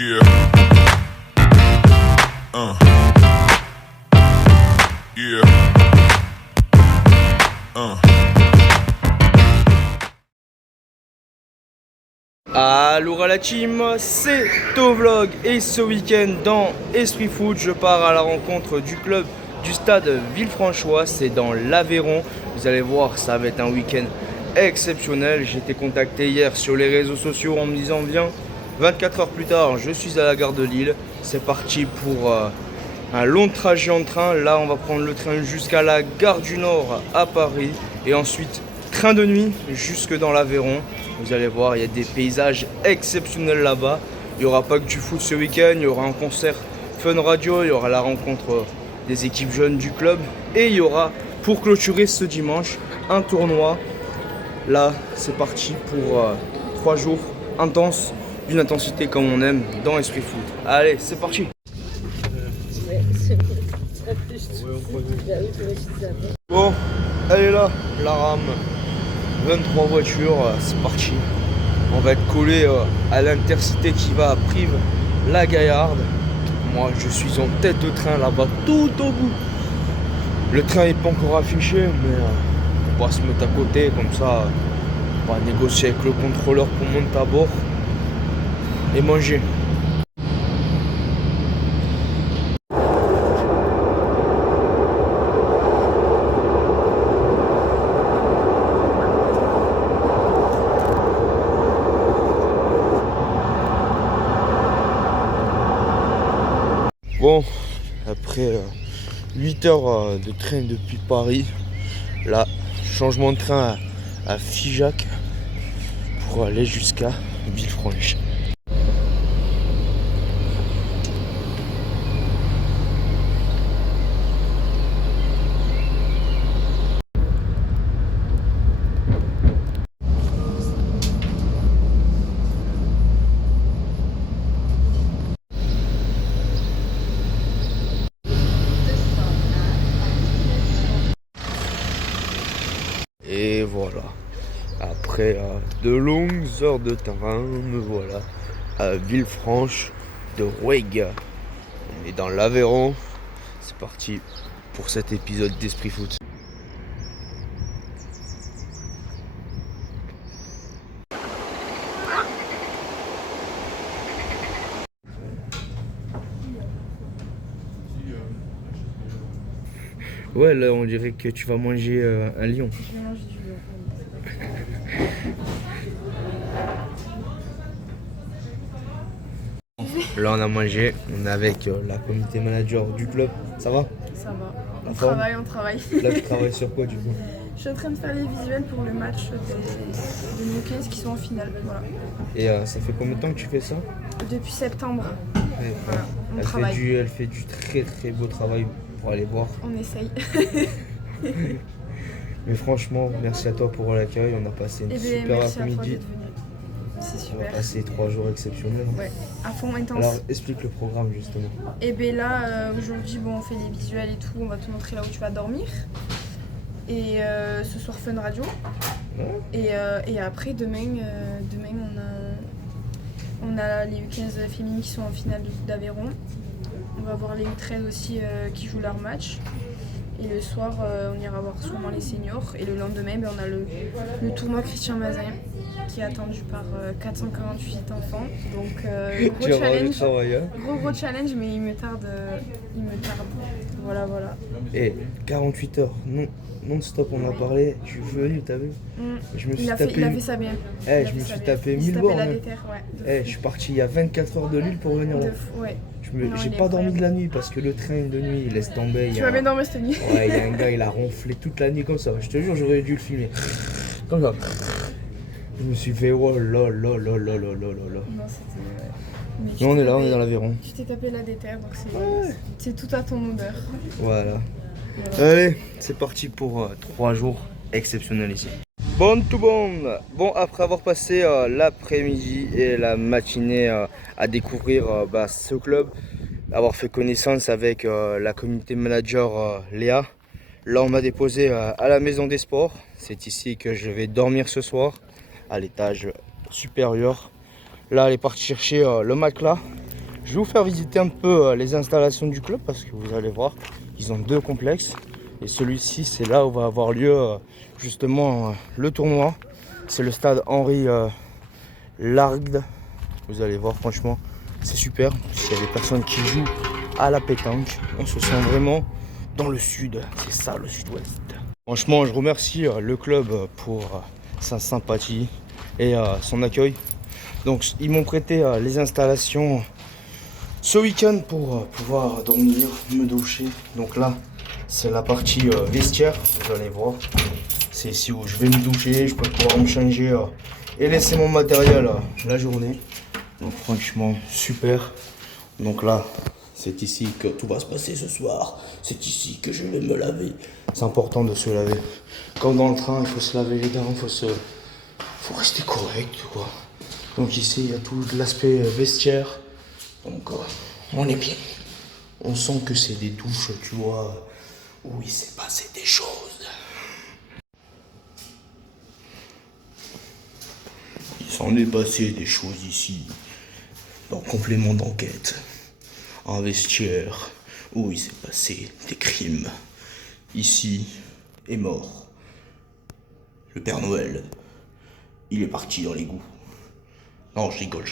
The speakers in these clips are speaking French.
Yeah. Yeah. Allô la team, c'est Tovlog et ce week-end dans Esprit Foot, je pars à la rencontre du club du stade Villefranchois, c'est dans l'Aveyron. Vous allez voir, ça va être un week-end exceptionnel. J'ai été contacté hier sur les réseaux sociaux en me disant viens, 24 heures plus tard, je suis à la gare de Lille. C'est parti pour un long trajet en train. Là, on va prendre le train jusqu'à la gare du Nord à Paris et ensuite train de nuit jusque dans l'Aveyron. Vous allez voir, il y a des paysages exceptionnels là-bas. Il n'y aura pas que du foot ce week-end, il y aura un concert Fun Radio, il y aura la rencontre des équipes jeunes du club. Et il y aura, pour clôturer ce dimanche, un tournoi. Là, c'est parti pour 3 jours intenses, d'une intensité comme on aime dans Esprit Foot. Allez, c'est parti. Bon, elle est là, la rame. 23 voitures, c'est parti. On va être collé à l'intercité qui va à Brive-la-Gaillarde. Moi, je suis en tête de train là-bas, tout au bout. Le train n'est pas encore affiché, mais on va se mettre à côté, comme ça, on va négocier avec le contrôleur pour monter à bord et manger. Bon, après 8 heures de train depuis Paris, là, changement de train à Figeac pour aller jusqu'à Villefranche. Et voilà, après de longues heures de train, me voilà à Villefranche de Roueg. On est dans l'Aveyron, c'est parti pour cet épisode d'Esprit Foot. Ouais, là on dirait que tu vas manger un lion. Je vais manger du lion. Là on a mangé, on est avec la communauté manager du club, ça va? Ça va. La On forme travaille, on travaille. Là tu travailles sur quoi du coup? Je suis en train de faire les visuels pour le match des New qui sont en finale. Voilà. Et ça fait combien de temps que tu fais ça? Depuis septembre. Ouais, Voilà, on elle travaille. elle fait du très très beau travail pour aller voir. On essaye. Mais franchement, merci à toi pour l'accueil, on a passé une Et bien, super merci à toi après-midi. d'être venu. C'est On va super. passer 3 jours exceptionnels. Ouais, à fond intense. Alors explique le programme justement. Et bien là, aujourd'hui, bon, on fait les visuels et tout. On va te montrer là où tu vas dormir. Et ce soir, Fun Radio. Ouais. Et après, demain on a les U15 féminines qui sont en finale d'Aveyron. On va voir les U13 aussi qui jouent leur match. Et le soir, on ira voir sûrement les seniors. Et le lendemain, on a le tournoi Christian Mazin qui est attendu par 448 enfants. Donc Tu vas voir le travail, hein. gros challenge, mais il me tarde. Voilà. Et 48 heures, non-stop on a parlé, je suis venu, t'as vu? Je me suis Il a fait ça bien. Je me suis tapé 1000 bornes. Ouais, Je suis parti il y a 24 heures de Lille pour venir là. ouais. J'ai pas dormi de la nuit parce que le train de nuit il laisse tomber. Tu vas bien dormir cette nuit? Ouais, il y a un gars, il a ronflé toute la nuit comme ça. Je te jure, j'aurais dû le filmer. Comme ça. Je me suis fait oh là. Non, c'était. Mais Mais on est là, on est dans l'Aveyron. Tu t'es tapé la déterre, donc c'est tout à ton honneur. Voilà. Allez, c'est parti pour 3 jours exceptionnels ici. Bon tout bon. Bon, après avoir passé l'après-midi et la matinée à découvrir ce club, avoir fait connaissance avec la community manager Léa, là on m'a déposé à la maison des sports. C'est ici que je vais dormir ce soir, à l'étage supérieur. Là elle est partie chercher le matelas Je vais vous faire visiter un peu les installations du club parce que vous allez voir, ils ont 2 complexes. Et celui-ci, c'est là où va avoir lieu justement le tournoi. C'est le stade Henri Largues. Vous allez voir, franchement, c'est super. Il y a des personnes qui jouent à la pétanque. On se sent vraiment dans le sud. C'est ça, le sud-ouest. Franchement, je remercie le club pour sa sympathie et son accueil. Donc, ils m'ont prêté les installations ce week-end pour pouvoir dormir, me doucher. Donc là, c'est la partie vestiaire. Vous allez voir. C'est ici où je vais me doucher. Je peux pouvoir me changer et laisser mon matériel la journée. Donc franchement, super. Donc là, c'est ici que tout va se passer ce soir. C'est ici que je vais me laver. C'est important de se laver. Comme dans le train, il faut se laver les dents, faut rester correct, quoi. Donc ici, il y a tout l'aspect vestiaire. Donc on est bien. On sent que c'est des douches, tu vois, où il s'est passé des choses. Il s'en est passé des choses ici. Dans complément d'enquête, un vestiaire où il s'est passé des crimes. Ici est mort le Père Noël. Il est parti dans l'égout. Non, je rigole.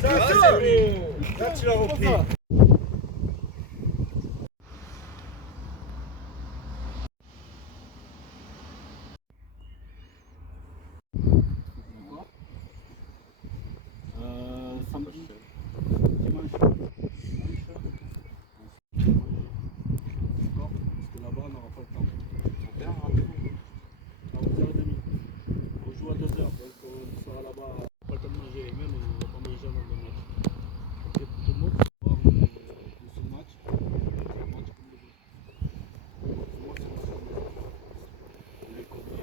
Ça, c'est bon. Là, tu l'as repris. Samedi, dimanche, d'accord, parce que là-bas on n'aura pas le temps. On fait un rendez-vous à 11h30. On joue à 2h, donc on sera là-bas. On n'a pas le temps de manger, même on ne va pas manger avant le match. Ok, pour tout le monde, on va voir de ce match. C'est un match comme le but. Pour moi, c'est le match. On les connaît.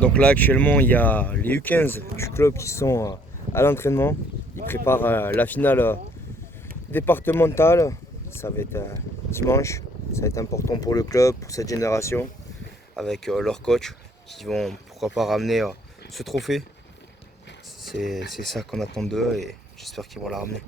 Donc là actuellement il y a les U15 du club qui sont à l'entraînement. Ils préparent la finale départementale. Ça va être dimanche. Ça va être important pour le club, pour cette génération, avec leur coach qui vont pourquoi pas ramener ce trophée. C'est ça qu'on attend d'eux et j'espère qu'ils vont la ramener.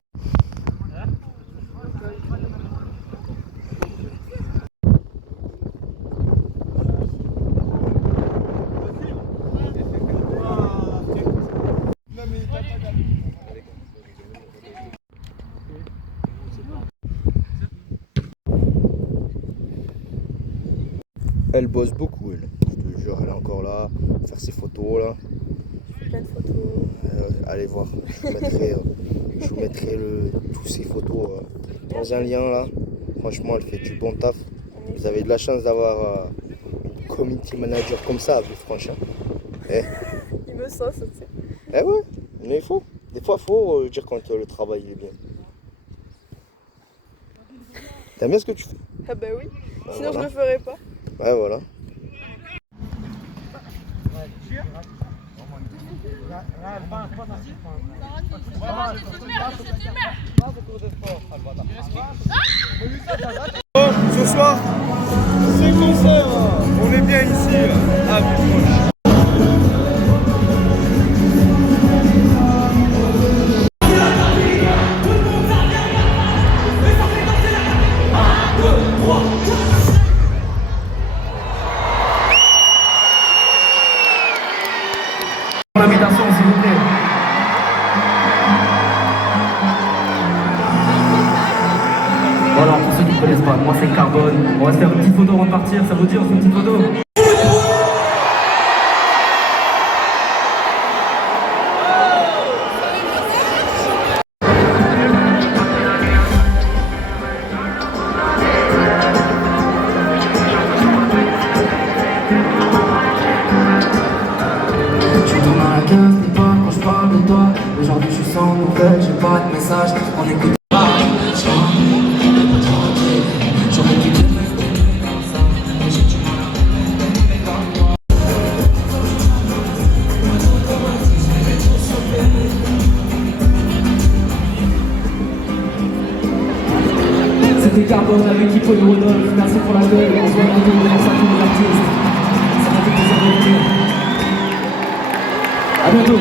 Elle bosse beaucoup, elle. Je te jure, elle est encore là, faire ses photos là. Je fais plein de photos. Allez voir, je vous mettrai tous ces photos dans un lien là. Franchement, elle fait du bon taf. Vous avez de la chance d'avoir une community manager comme ça, franchement. Il me sauce, tu sais. Eh ouais, mais il faut. Des fois, il faut dire quand le travail il est bien. T'aimes bien ce que tu fais? Ah bah oui, Bah, sinon voilà. je le ferais pas. Ouais, voilà. Ce soir, c'est concert. On est bien ici, à Villefranche. L'invitation, s'il vous plaît. Voilà, pour ceux qui ne connaissent pas, moi c'est Carbone. On va se faire une petite photo avant de partir, ça vous dit, on fait une petite photo? message en écoutant. C'était Carbone avec Hippo et Rodolphe. Merci pour l'accueil. On se voit bientôt. Merci à tous les artistes. Ça m'a fait plaisir de venir. À bientôt.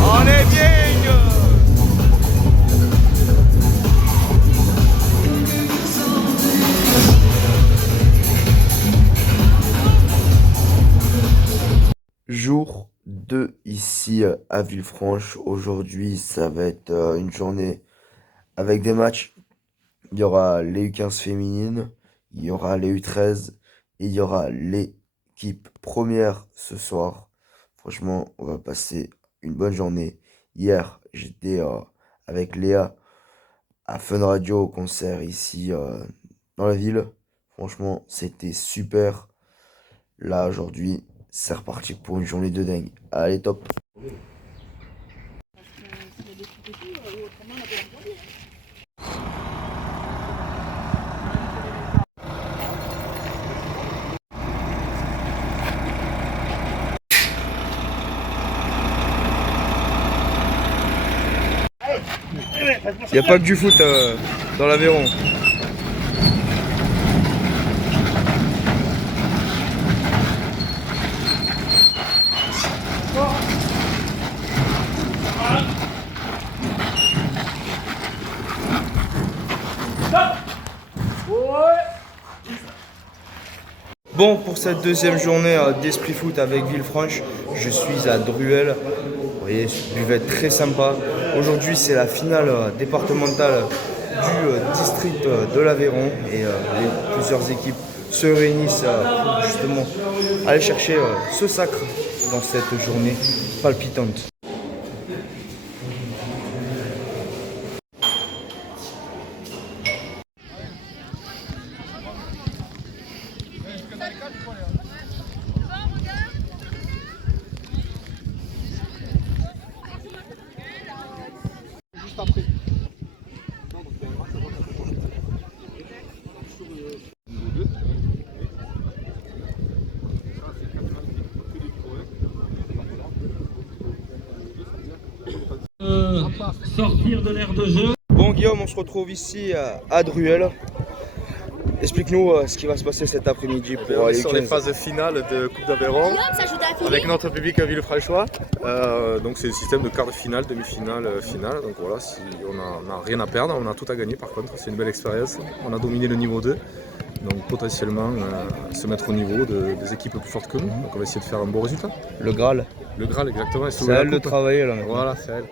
On est bien. Jour 2 ici à Villefranche. Aujourd'hui, ça va être une journée avec des matchs. Il y aura les U15 féminines, il y aura les U13 et il y aura l'équipe première ce soir. Franchement, on va passer une bonne journée. Hier, j'étais avec Léa à Fun Radio au concert ici dans la ville. Franchement, c'était super. Là, aujourd'hui, c'est reparti pour une journée de dingue. Allez, top. Il n'y a pas que du foot dans l'Aveyron. Bon, pour cette deuxième journée d'Esprit Foot avec Villefranche, je suis à Druel. Vous voyez, c'est une buvette très sympa. Aujourd'hui, c'est la finale départementale du district de l'Aveyron et plusieurs équipes se réunissent pour justement aller chercher ce sacre dans cette journée palpitante. Sortir de l'aire de jeu. Bon Guillaume, on se retrouve ici à Druel. Explique-nous ce qui va se passer cet après-midi pour On est les sur les U15. phases finales de Coupe d'Aveyron avec notre public à Villefranchois. Donc c'est le système de quart de finale, demi-finale, finale. Donc voilà, si on n'a rien à perdre, on a tout à gagner par contre. C'est une belle expérience. On a dominé le niveau 2. Donc potentiellement se mettre au niveau des équipes plus fortes que nous. Donc on va essayer de faire un bon résultat. Le Graal, Le Graal exactement. c'est à elle de travailler là maintenant. Voilà, c'est elle.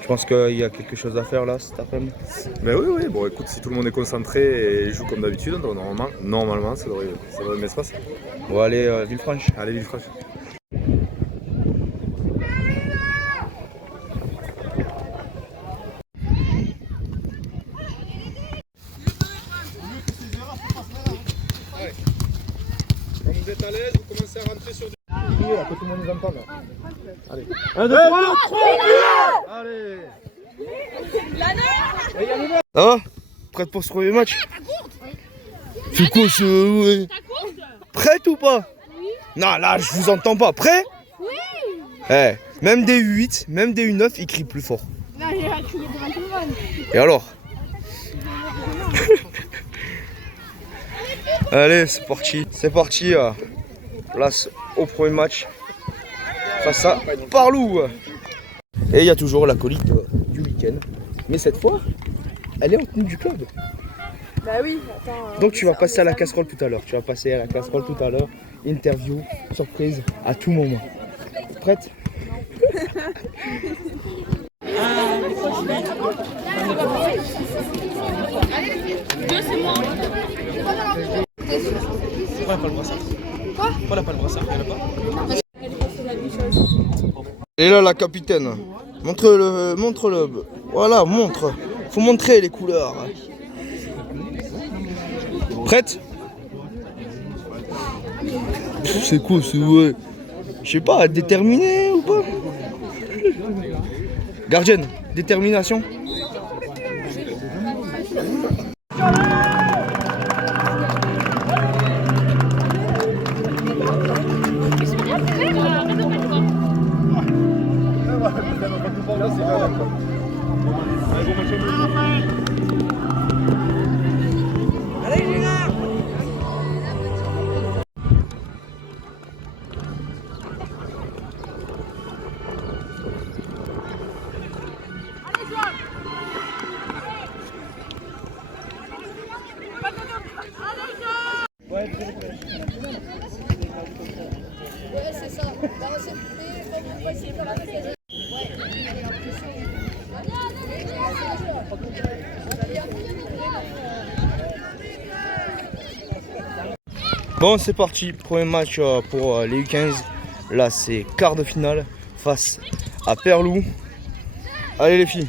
Je pense qu'il y a quelque chose à faire là cet après-midi. Mais oui, bon écoute, si tout le monde est concentré et joue comme d'habitude, donc normalement ça devrait bien se passer. On va aller Villefranche. Allez Villefranche. Quand vous êtes à l'aise, vous commencez à rentrer sur du... Là, que tout le monde nous entende. Allez. 1, 2, 3. Allez. Ça va? Prête pour ce premier match? C'est quoi ce... Ouais. Prête ou pas? Oui. Non, là, je vous entends pas. Prêt? Oui. Eh, même des U8, même des U9, ils crient plus fort. Là, j'ai crié devant tout le monde. Et alors? Allez, c'est parti. C'est parti. Place au premier match. Face à Parlou. Et il y a toujours l'acolyte du week-end. Mais cette fois, elle est en tenue du club. Bah oui, attends. Donc tu vas passer à la casserole tout à l'heure. Tu vas passer à la casserole tout à l'heure. Interview, surprise, à tout moment. Prête? Pourquoi elle n'a pas le brassard? Quoi? Pourquoi elle n'a pas le brassard? Elle a pas? Et là la capitaine. Montre-le, montre-le. Voilà, montre. Faut montrer les couleurs. Prête? C'est quoi, c'est ouais. Je sais pas, déterminé ou pas? Gardienne, détermination. Bon, c'est parti, premier match pour les U15. Là, c'est quart de finale face à Perlou. Allez les filles.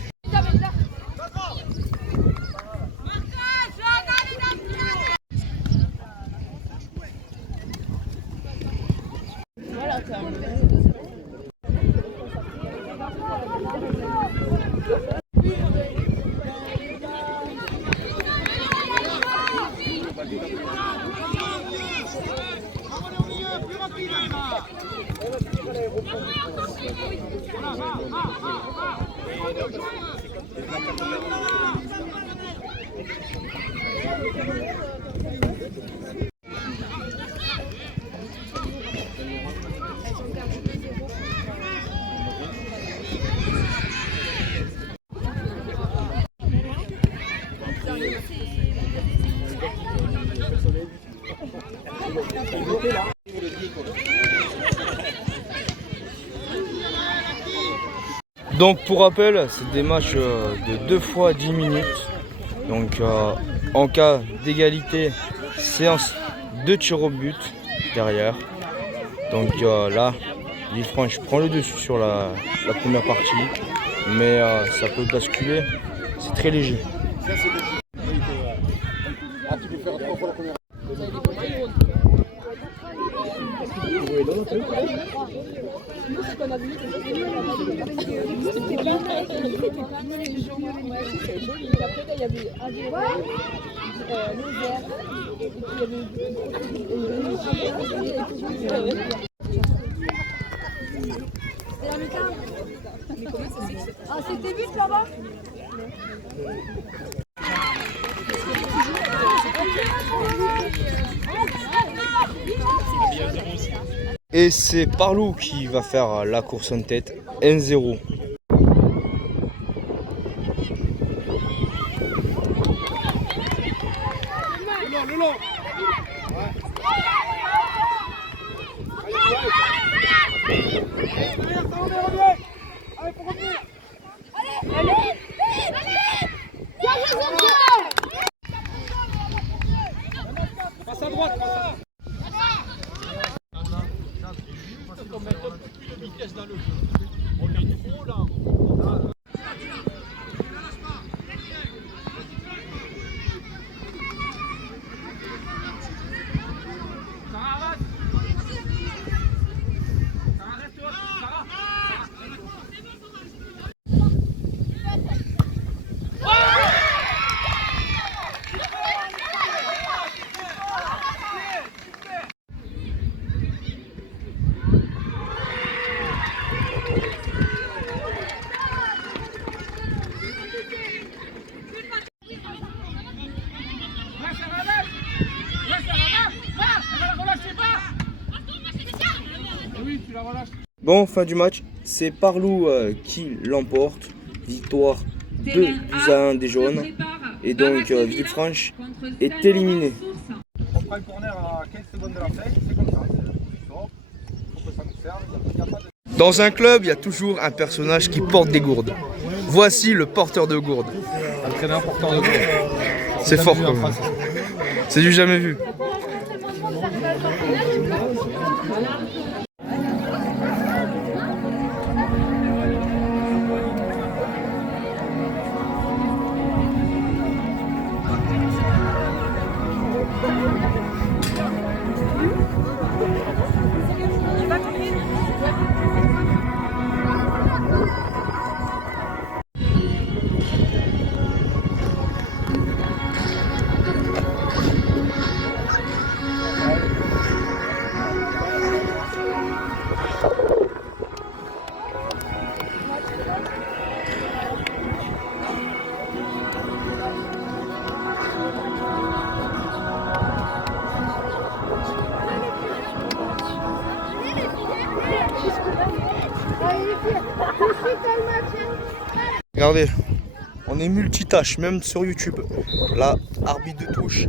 Donc pour rappel, c'est des matchs de 2 fois 10 minutes. Donc en cas d'égalité, séance de tir au but derrière. Donc là, Villefranche prend le dessus sur la première partie. Mais ça peut basculer, c'est très léger. Ah, c'était vite là-bas. Et c'est Parlou qui va faire la course en tête, 1-0. Passe à droite, Bon, fin du match, c'est Parlou qui l'emporte. Victoire 2-1 des jaunes. Et donc Villefranche est éliminé. On prend le corner à 15 secondes de la fin, c'est comme ça. Faut que ça nous serve. Dans un club, il y a toujours un personnage qui porte des gourdes. Voici le porteur de gourdes. Entraîneur porteur de gourde. C'est fort quand même. C'est du jamais vu. Regardez, on est multitâche, même sur YouTube. Là, arbitre de touche.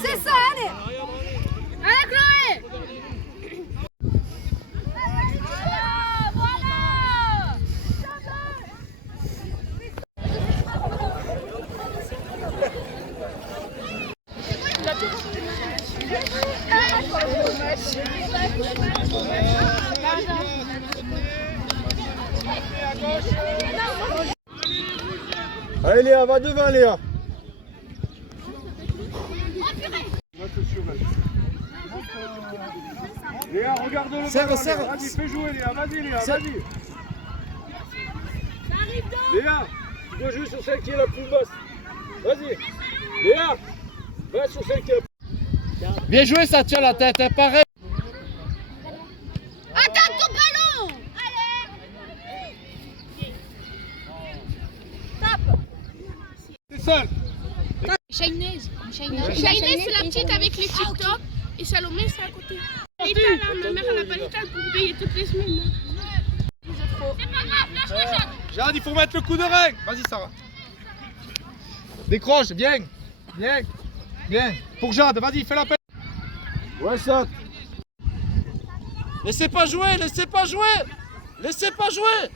C'est ça, allez. Allez, Chloé. Allez Léa, va devant Léa. Léa, regarde le Serre, ballon, serre. Léa. Vas-y, fais jouer Léa, vas-y Léa, vas-y. Léa, tu dois jouer sur celle qui est la plus basse. Vas-y. Léa, va sur celle qui est la plus... Bien joué, ça tient la tête, hein, pareil. Attaque ton ballon. T'es seul. Shainez, c'est la petite avec les TikTok et Salomé c'est à côté. Lita, là, ma mère elle a pas Lita pour payer toutes les semaines. Jade, il faut mettre le coup de règle. Vas-y, Sarah. Décroche, viens. Viens. Viens. Pour Jade, vas-y, fais la peine. Ouais, ça. Laissez pas jouer, laissez pas jouer. Laissez pas jouer.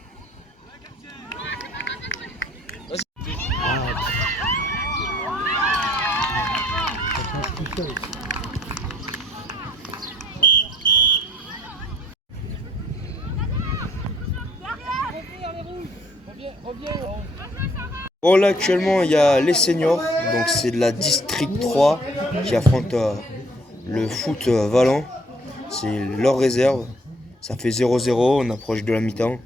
Bon, là actuellement il y a les seniors, donc c'est de la District 3 qui affronte le foot Valent. C'est leur réserve. Ça fait 0-0, on approche de la mi-temps.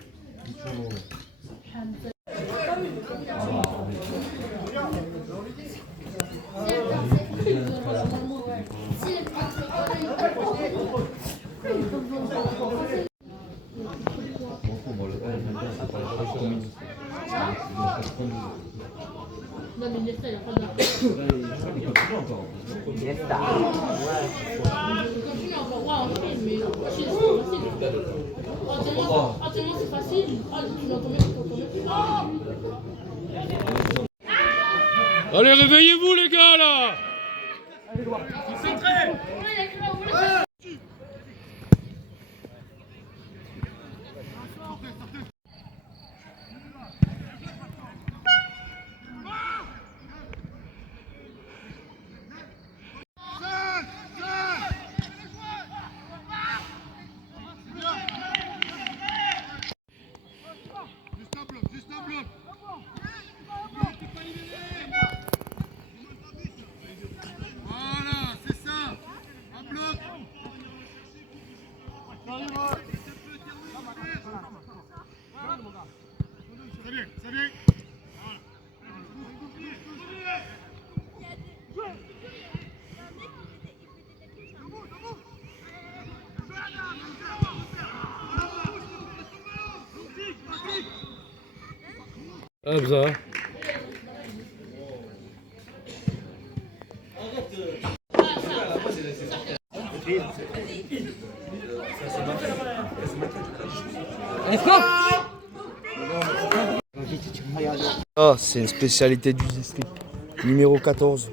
Allez, réveillez-vous les gars là. Hamza. Ah, c'est une spécialité du district. Numéro 14,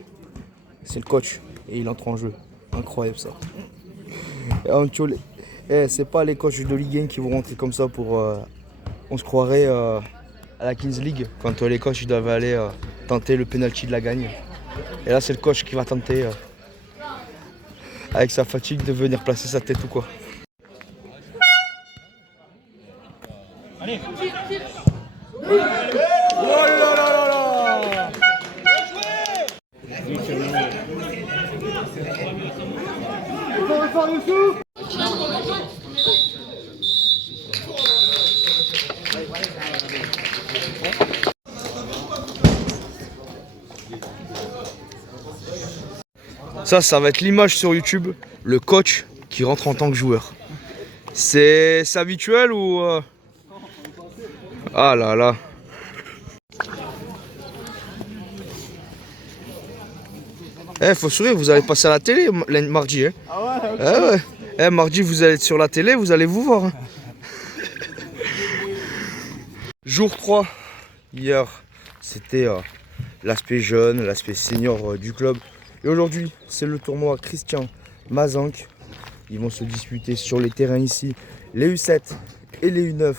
c'est le coach et il entre en jeu. Incroyable ça. C'est pas les coachs de Ligue 1 qui vont rentrer comme ça pour... on se croirait à la Kings League quand les coachs ils doivent aller tenter le penalty de la gagne. Et là c'est le coach qui va tenter avec sa fatigue de venir placer sa tête ou quoi. Allez. Ça va être l'image sur YouTube. Le coach qui rentre en tant que joueur. C'est habituel ou... Ah là là. Faut sourire, vous allez passer à la télé mardi. Hein. Ah ouais, ouais. Mardi, vous allez être sur la télé, vous allez vous voir. Hein. Jour 3. Hier, c'était l'aspect jeune, l'aspect senior du club. Et aujourd'hui, c'est le tournoi Christian Mazanque. Ils vont se disputer sur les terrains ici, les U7 et les U9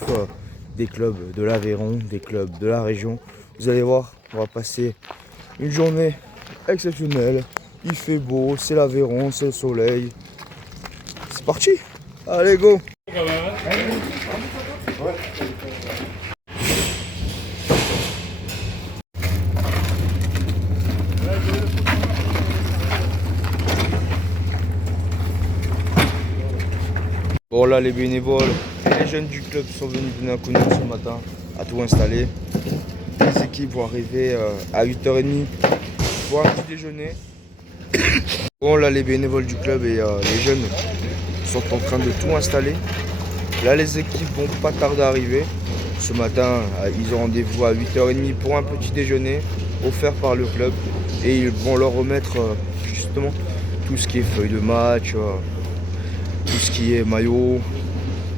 des clubs de l'Aveyron, des clubs de la région. Vous allez voir, on va passer une journée exceptionnelle. Il fait beau, c'est l'Aveyron, c'est le soleil. C'est parti. Allez, go. Bon là les bénévoles, les jeunes du club sont venus donner un coup de main ce matin à tout installer. Les équipes vont arriver à 8h30 pour un petit déjeuner. Bon là les bénévoles du club et les jeunes sont en train de tout installer. Là les équipes vont pas tarder à arriver. Ce matin ils ont rendez-vous à 8h30 pour un petit déjeuner offert par le club. Et ils vont leur remettre justement tout ce qui est feuilles de match, tout ce qui est maillot.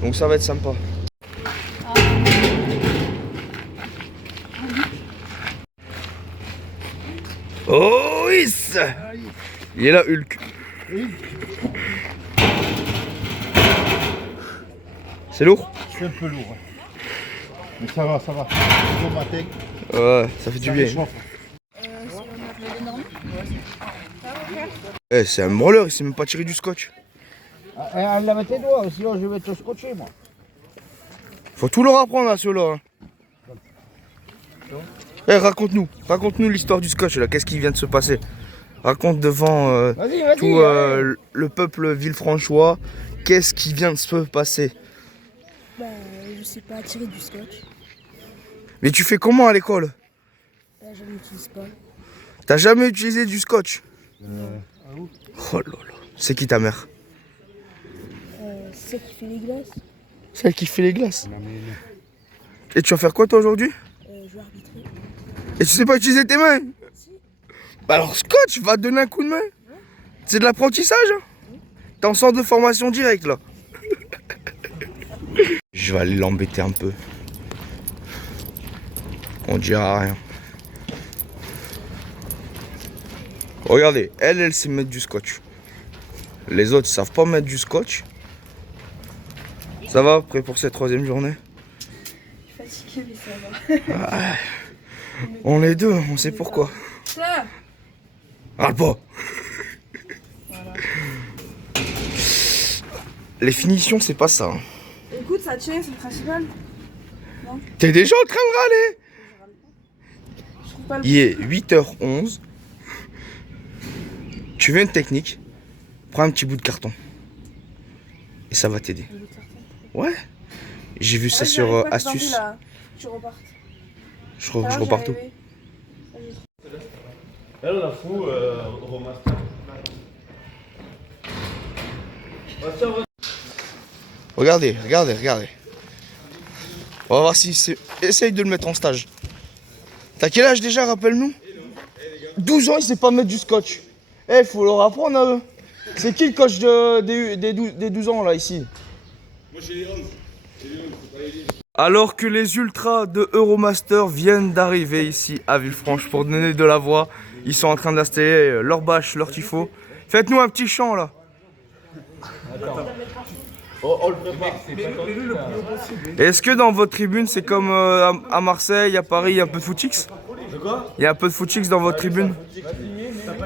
Donc ça va être sympa. Oh yes. Il est là Hulk. C'est lourd? C'est un peu lourd. Mais ça va, ça va. Bon matin. Ouais, ça fait du bien. C'est un branleur, il s'est même pas tiré du scotch. Enlève tes doigts, sinon je vais te scotcher moi. Faut tout leur apprendre à ceux-là. Hein. Raconte-nous l'histoire du scotch là, qu'est-ce qui vient de se passer? Raconte devant tout le peuple villefranchois, qu'est-ce qui vient de se passer? Bah, je sais pas tirer du scotch. Mais tu fais comment à l'école? Bah, je n'utilise pas. T'as jamais utilisé du scotch? Oh là là, c'est qui ta mère? Celle qui fait les glaces. Celle qui fait les glaces. Et tu vas faire quoi toi aujourd'hui? Je vais arbitrer. Et tu sais pas utiliser tes mains? Si. Bah alors scotch, va te donner un coup de main. C'est de l'apprentissage. Hein. T'es en centre de formation direct là. Je vais aller l'embêter un peu. On dira rien. Regardez, elle sait mettre du scotch. Les autres, ils savent pas mettre du scotch. Ça va, prêt pour cette troisième journée? Je suis fatiguée, mais ça va. Ah, on est deux, on sait pourquoi. Ça. Parle pas. Voilà. Les finitions, c'est pas ça. Hein. Écoute, ça tient, c'est le principal. T'es déjà en train de râler? Je trouve pas le... Il est 8h11. Tu veux une technique? Prends un petit bout de carton. Et ça va t'aider. Ouais. J'ai vu ça sur Astuce. Là. Tu repartes. Je repars tout. Elle, on a fou, Romaster. Regardez. On va voir si c'est... Essaye de le mettre en stage. T'as quel âge déjà, rappelle-nous? 12 ans, il sait pas mettre du scotch. Faut leur apprendre à eux. C'est qui le coach des 12 ans là ici? Moi j'ai les 11. Alors que les ultras de Euromaster viennent d'arriver ici à Villefranche pour donner de la voix, ils sont en train d'installer leur bâche, leur tifo. Faites-nous un petit chant là. On le prépare. Est-ce que dans votre tribune c'est comme à Marseille, à Paris, il y a un peu de footix? De quoi? Il y a un peu de footix dans votre tribune?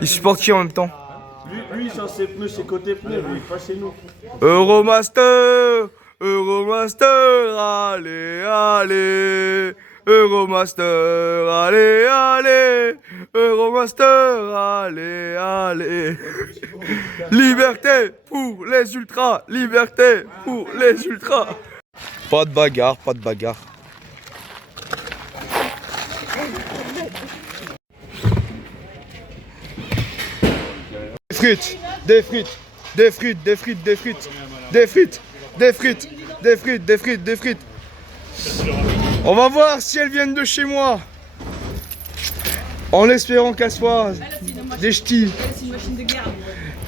Ils supportent qui en même temps? Lui, sur ses pneus, ses côtés pneus, lui, pas chez nous. Euromaster, allez, Euromaster, allez, Euromaster, allez. Liberté pour les ultras, liberté pour les ultras. Pas de bagarre. frites, des frites, des frites, des frites, des frites, des frites, des frites, des frites, des frites, des frites. On va voir si elles viennent de chez moi. En espérant qu'elles soient des ch'tis.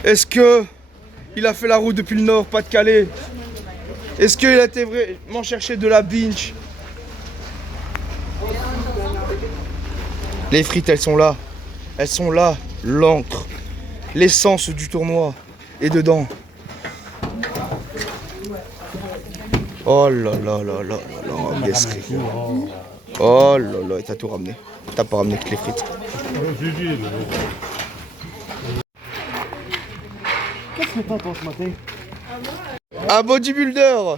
Est-ce que il a fait la route depuis le nord, Pas-de-Calais? Est-ce qu'il a été vraiment chercher de la binge? Les frites, elles sont là. Elles sont là. L'encre, l'essence du tournoi est dedans. Oh là là là là là là, besserie. Oh là là, et t'as tout ramené. T'as pas ramené toutes les frites. Qu'est-ce que t'as toi ce matin? Un bodybuilder.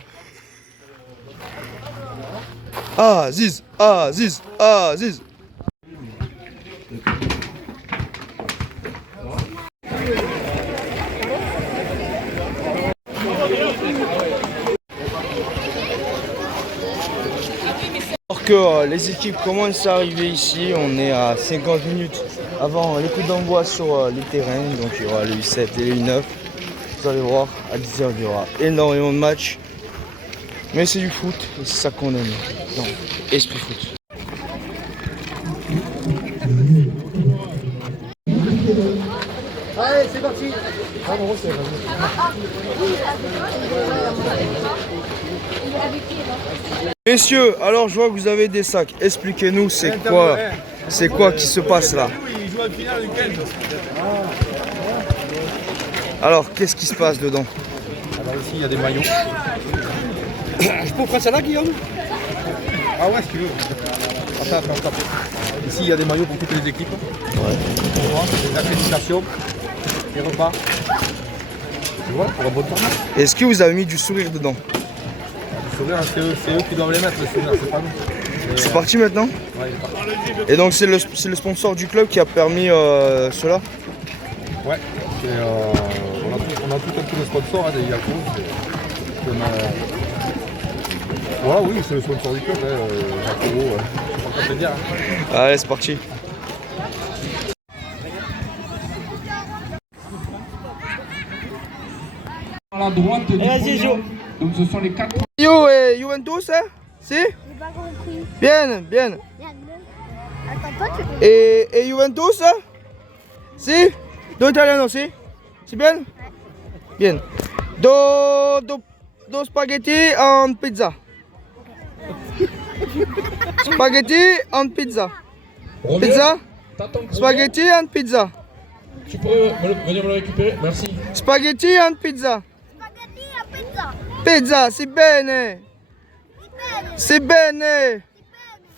Aziz, Aziz, Aziz. Alors que les équipes commencent à arriver ici, on est à 50 minutes avant les coups d'envoi sur les terrains, donc il y aura le U7 et le U9. Vous allez voir, à 10h il y aura énormément de matchs, mais c'est du foot et c'est ça qu'on aime dans Esprit Foot. Allez, c'est parti. Messieurs, alors je vois que vous avez des sacs. Expliquez-nous c'est quoi qui se passe là. Alors qu'est-ce qui se passe dedans? Alors ici il y a des maillots. Je peux prendre celle-là, Guillaume? Ah ouais, si tu veux. Attends. Ici il y a des maillots pour toutes les équipes. Des accréditations, des repas. Tu vois, pour un bon tournoi. Est-ce que vous avez mis du sourire dedans? Le sourire, c'est eux qui doivent les mettre, le sourire, c'est pas nous. C'est parti maintenant? Ouais, il est parti. Et donc c'est le sponsor du club qui a permis cela? Ouais, on a tout un peu de sponsors, hein, des Yaco. Voilà, oui, c'est le sponsor du club, Yaco, on peut te dire. Hein. Allez, c'est parti. À la droite du podium. Donc ce sont les 4. Yo et Juventus, hein? Si? J'ai pas compris. Bien, bien. Attends, toi, tu peux. Et Juventus? Si? Do italiano, si? Si bien? Bien. Do spaghetti en pizza. Spaghetti en pizza. Pizza? Spaghetti en pizza. Tu peux venir me le récupérer? Merci. Spaghetti en pizza. Spaghetti a pizza. Pizza, si bene. Si bene.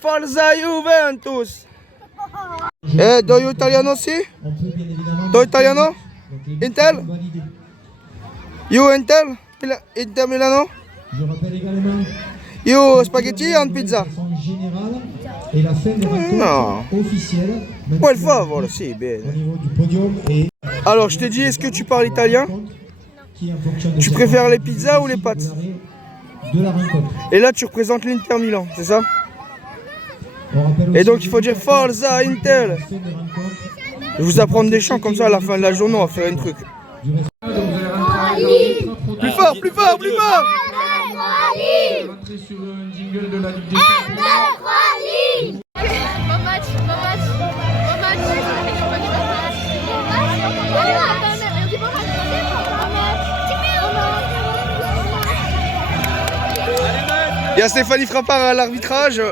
Forza Juventus. Do you italiano, si? Do italiano? Intel? You Intel? Inter Milano? Je rappelle également You spaghetti en pizza? générale et la fin des rencontres officielles. Per favore, si, bene. Au niveau du podium et Alors, je t'ai dit, est-ce que tu parles italien? qui en fonction de Tu préfères les pizzas ou les pâtes? de la rencontre. Et là, tu représentes l'Inter Milan, c'est ça? On rappelle Et aussi donc, il faut dire Forza Inter. la fin des rencontres. Je vais vous apprendre des chants comme ça à la fin de la journée, on va faire un truc. Plus fort, plus fort, plus fort! Rentrer sur un jingle de la Ligue des Champions. Bon match. Il y a Stéphanie Frappard à l'arbitrage.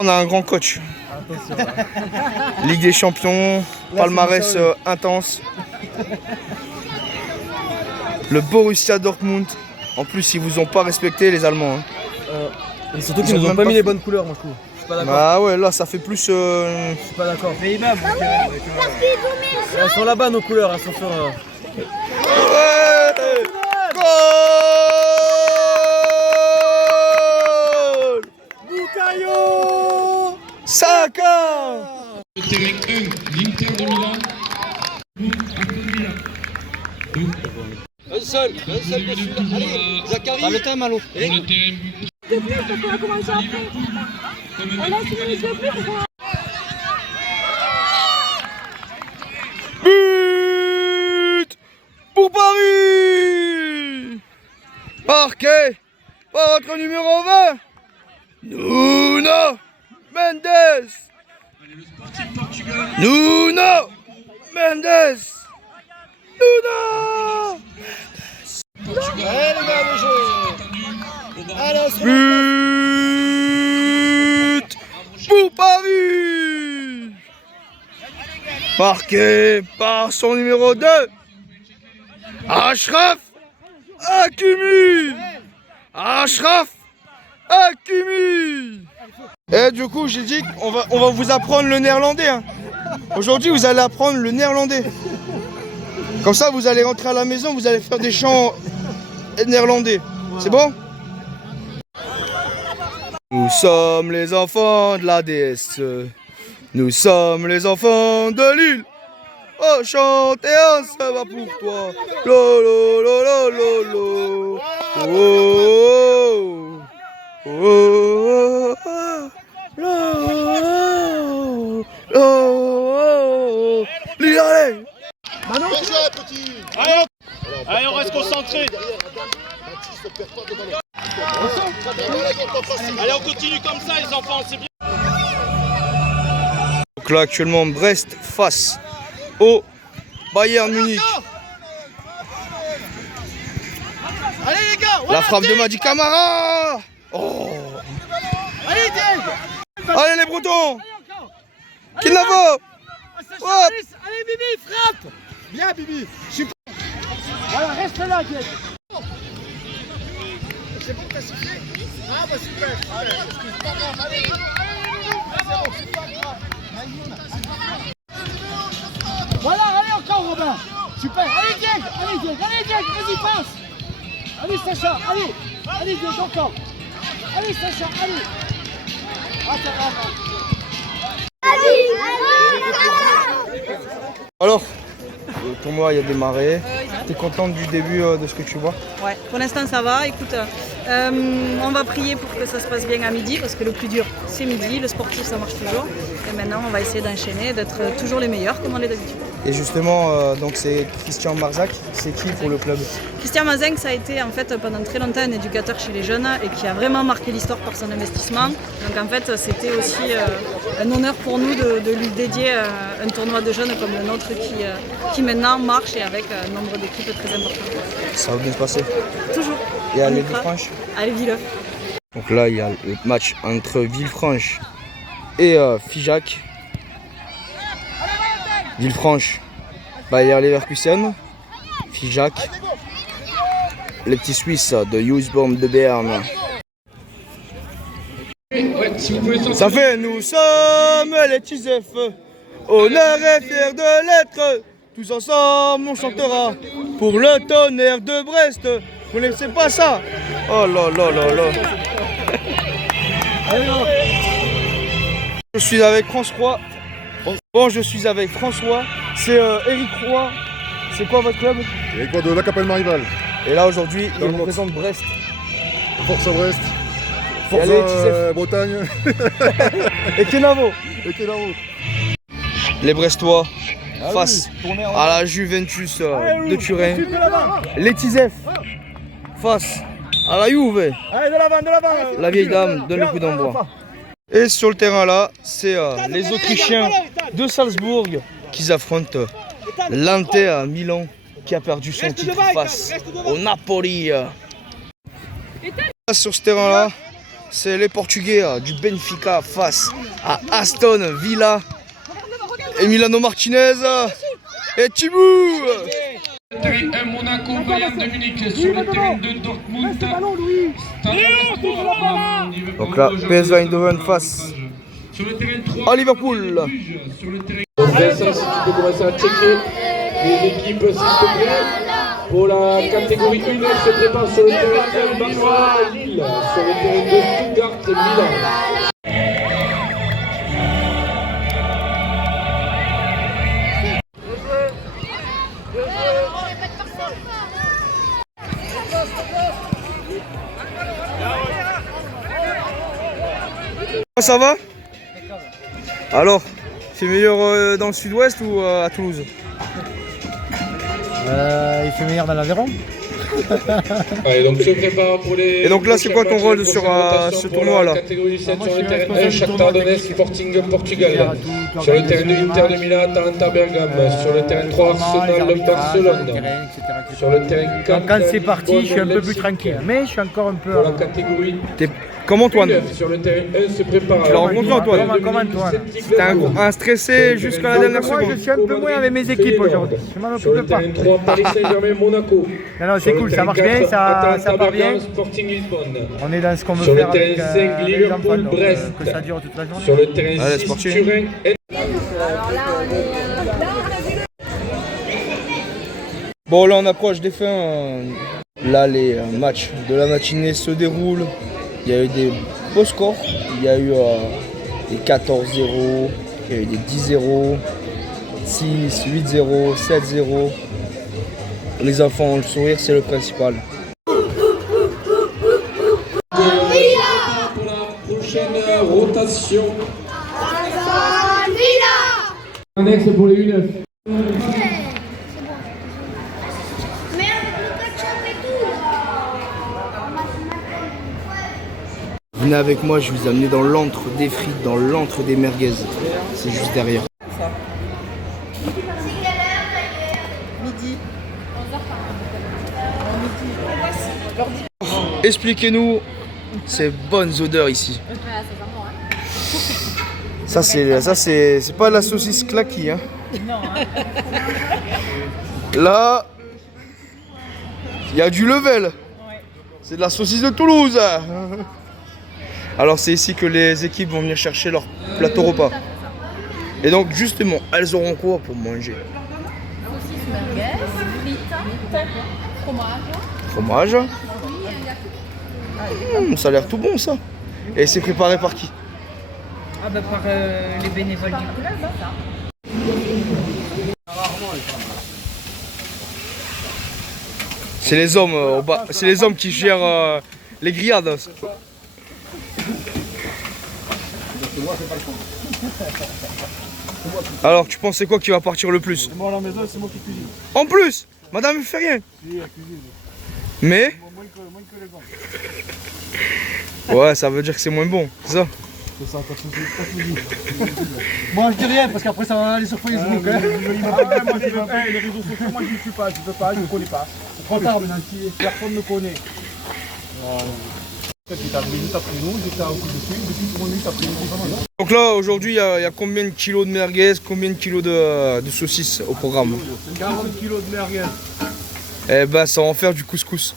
On a un grand coach. Ligue des Champions, palmarès intense. Le Borussia Dortmund. En plus, ils vous ont pas respecté les Allemands. Hein. Surtout qu'ils nous ont pas mis les bonnes couleurs, moi je trouve. Je suis pas d'accord. Ah ouais, là ça fait plus. Je suis pas d'accord. Mais même. Elles sont là-bas nos couleurs, elles sont sur. Ouais. Goal! Bukayo! Saka! Le terrain 1, l'Inter de Milan. Un seul dessus. Allez, Zachary. Pour le terrain But pour Paris. Marqué par votre numéro 20, Nuno Mendes. Nuno Mendes. Nuno Mendes. But pour Paris. Marqué par son numéro 2, Achraf Hakimi. Achraf Hakimi. Et du coup, j'ai dit qu'on va vous apprendre le néerlandais. Hein. Aujourd'hui, vous allez apprendre le néerlandais. Comme ça, vous allez rentrer à la maison, vous allez faire des chants néerlandais. C'est bon? Nous sommes les enfants de la déesse. Nous sommes les enfants de l'île. Oh, chante et on se va pour toi. Lo lo lo lo lo lo. Oh, oh, oh, oh, oh, oh, l'île, allez. Allez, on reste concentré. Allez, on continue comme ça, les enfants, c'est bien. Donc là, actuellement, Brest face au Bayern Munich. Allez les gars, La frappe de Madi Camara. Oh. allez Diego. Allez les Bretons. Kinavo. Hop. Allez Bibi, frappe. Bien Bibi. Super. Voilà, reste là Diego. C'est bon, t'as sifflé? Ah bah super. Allez, c'est pas grave, allez. C'est pas grave. Voilà, allez encore Robin. Super, allez Diego, vas-y passe. Allez Sacha, allez Diego encore. Allez Sacha, allez. Ah ça va. Alors, le tournoi il a démarré. T'es contente du début de ce que tu vois? Ouais, pour l'instant ça va. Écoute, on va prier pour que ça se passe bien à midi parce que le plus dur c'est midi, le sportif ça marche toujours. Et maintenant on va essayer d'enchaîner, d'être toujours les meilleurs comme on l'est d'habitude. Et justement, donc c'est Christian Marzac, c'est qui pour le club? Christian Marzac, ça a été en fait pendant très longtemps un éducateur chez les jeunes et qui a vraiment marqué l'histoire par son investissement. Donc en fait c'était aussi un honneur pour nous de lui dédier un tournoi de jeunes comme le nôtre qui maintenant marche et avec un nombre d'équipes très important. Ça va bien se passer? Toujours. Et à Villefranche? Allez Villeuf. Donc là il y a le match entre Villefranche et Figeac. Villefranche, Bayer Leverkusen, Figeac, les petits Suisses de Youthborn de Berne. Ça fait nous sommes les Tisef, honneur et fiers de l'être. Tous ensemble on chantera pour le Tonnerre de Brest. Vous connaissez pas ça? Oh là là là là. Je suis avec François. Bon, je suis avec François. C'est Eric Roy. C'est quoi votre club? Eric Roy de la Capelle Marival. Et là aujourd'hui, il représente Brest. Force à Brest. Force à Bretagne. Et Kenavo. Les Brestois face à la Juventus de Turin. Les Tisef face à la Juve. La vieille dame donne le coup d'envoi. Et sur le terrain là, c'est les Autrichiens de Salzbourg qui affrontent l'Inter Milan qui a perdu son titre face au Napoli. Sur ce terrain là, c'est les Portugais du Benfica face à Aston Villa. Emiliano Martinez et Thibou. Monaco, Bayern de Munich sur le terrain de Dortmund. Donc là, PSV Eindhoven face à Liverpool. Donc Vincent, si tu peux commencer à checker les équipes s'il te plaît. Pour la catégorie 1, elle se prépare sur le terrain de Banois Lille, sur le terrain de Stuttgart Milan. Ça va? Alors, il fait meilleur dans le sud-ouest ou à Toulouse? Il fait meilleur dans l'Aveyron. Allez, donc se prépare pour les. Et donc là, c'est quoi ton rôle sur ce tournoi là? Catégorie 7 sur le terrain 1, Shakhtar Donetsk, Sporting Portugal. Sur le terrain 2, Inter de Milan, Atalanta Bergame. Sur le terrain 3, Arsenal Barcelone. Sur le terrain 4, quand c'est parti, je suis un peu plus tranquille. Mais je suis encore un peu. Pour la catégorie. Comment Antoine? Sur le terrain 1 se prépare. Tu l'as rencontré Antoine? Comment Antoine? C'était un stressé jusqu'à la dernière seconde. Moi je suis un peu moins avec mes équipes aujourd'hui. Je m'en Sur le occupe pas. terrain 3, Paris Saint-Germain, Monaco. Non, c'est cool, ça marche bien, ça part bien. Sporting Lisbonne. On est dans ce qu'on veut Sur le faire avec terrain 5, les enfants, Liverpool, donc, Brest. que ça dure toute la journée. Sur le terrain Allez, 6, sportif. Turin. Bon, là on approche des fins. Là les matchs de la matinée se déroulent. Il y a eu des beaux scores. Il y a eu des 14-0, il y a eu des 10-0, 6, 8-0, 7-0. Les enfants ont le sourire, c'est le principal. Pour la prochaine rotation. Annexe pour les U9. Venez avec moi, je vais vous amener dans l'antre des frites, dans l'antre des merguez. C'est juste derrière. Midi. Expliquez-nous ces bonnes odeurs ici. Ça c'est pas la saucisse claquée hein. Là, il y a du level. C'est de la saucisse de Toulouse. Alors c'est ici que les équipes vont venir chercher leur plateau repas. Et donc justement, elles auront quoi pour manger? Saucisse merguez, frites, Fromage. Ça a l'air tout bon ça. Et c'est préparé par qui? Ah bah par les bénévoles du club. C'est les hommes au bas, c'est les hommes qui gèrent les grillades. Alors tu penses c'est quoi qui va partir le plus? Moi à la maison, c'est moi qui cuisine. En plus, madame ne fait rien. Oui, elle cuisine. Mais Moins que les gants. ouais, ça veut dire que c'est moins bon, c'est ça? C'est ça, pas de soucis. Moi je dis rien parce qu'après ça va aller sur Facebook. Moi les réseaux sociaux, moi je ne suis pas, je ne veux pas, je ne connais pas. C'est trop tard maintenant, personne ne me connaît. Qui est arrivé juste après nous, j'étais au coup de fil, depuis tout le monde après nous. Donc là aujourd'hui il y a combien de kilos de merguez, combien de kilos de saucisses au programme? 40 kilos de merguez. Eh ben ça va en faire du couscous.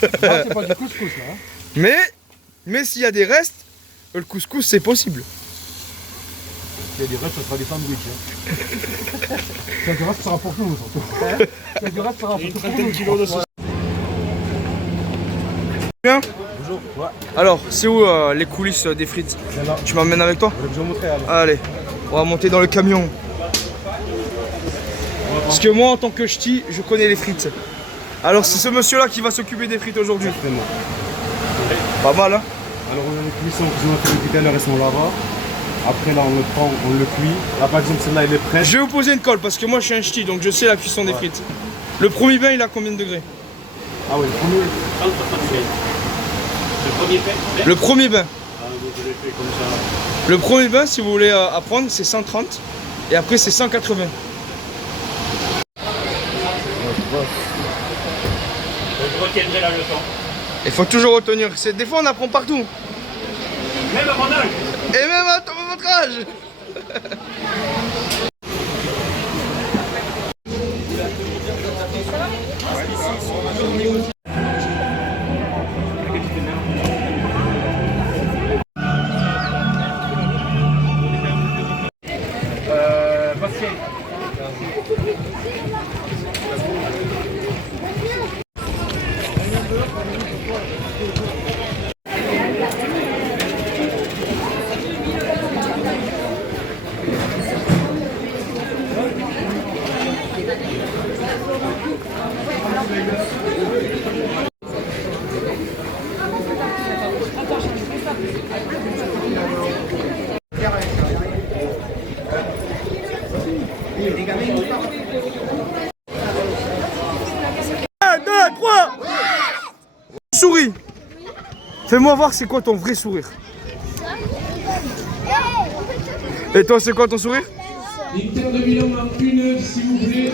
C'est pas du couscous là. Hein. Mais s'il y a des restes, le couscous c'est possible. S'il y a des restes, ça sera des sandwichs. Hein. S'il y a des restes, ça sera pour nous surtout. S'il y a des restes, ça sera pour nous. Une trentaine de kilos de saucisses. Bien. Bonjour. Ouais. Alors, c'est où les coulisses des frites? Tu m'emmènes avec toi? Je vais vous montrer. Allez, on va monter dans le camion. Parce que moi, en tant que ch'ti, je connais les frites. Alors, c'est ce monsieur-là qui va s'occuper des frites aujourd'hui. Pas mal, hein? Alors, on a une cuisson que je vais depuis tout à l'heure, elles sont là-bas. Après, là, on le prend, on le cuit. Là, par exemple, celle-là, elle est prête. Je vais vous poser une colle parce que moi, je suis un ch'ti, donc je sais la cuisson des frites. Le premier bain, il a combien de degrés? Ah oui, le premier. Le premier bain. Ah, je l'ai fait comme ça. Le premier bain, si vous voulez apprendre, c'est 130. Et après, c'est 180. Je retiendrai la leçon. Il faut toujours retenir. Des fois, on apprend partout. Même à mon âge. Et même à votre âge. Fais-moi voir c'est quoi ton vrai sourire. Et toi c'est quoi ton sourire? L'Inter de Milan en 1-9 s'il vous plaît.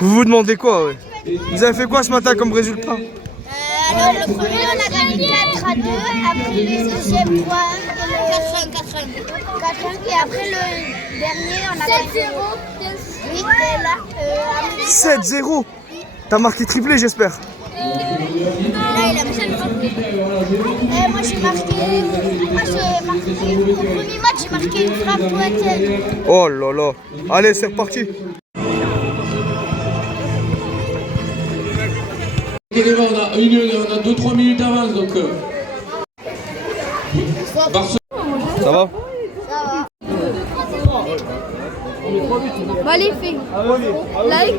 Vous vous demandez quoi ouais? Vous avez fait quoi ce matin comme résultat? Alors le premier on a gagné 4-2, après le deuxième 3-1, 4-1 et après le dernier on a gagné 7-0. Oui, et là 7-0. T'as marqué triplé j'espère. là il a mis le moi j'ai marqué au premier match j'ai marqué une frappe lointaine. Oh là là. Allez c'est reparti. On a 2-3 minutes d'avance donc. Ça va? Bon allez fais like,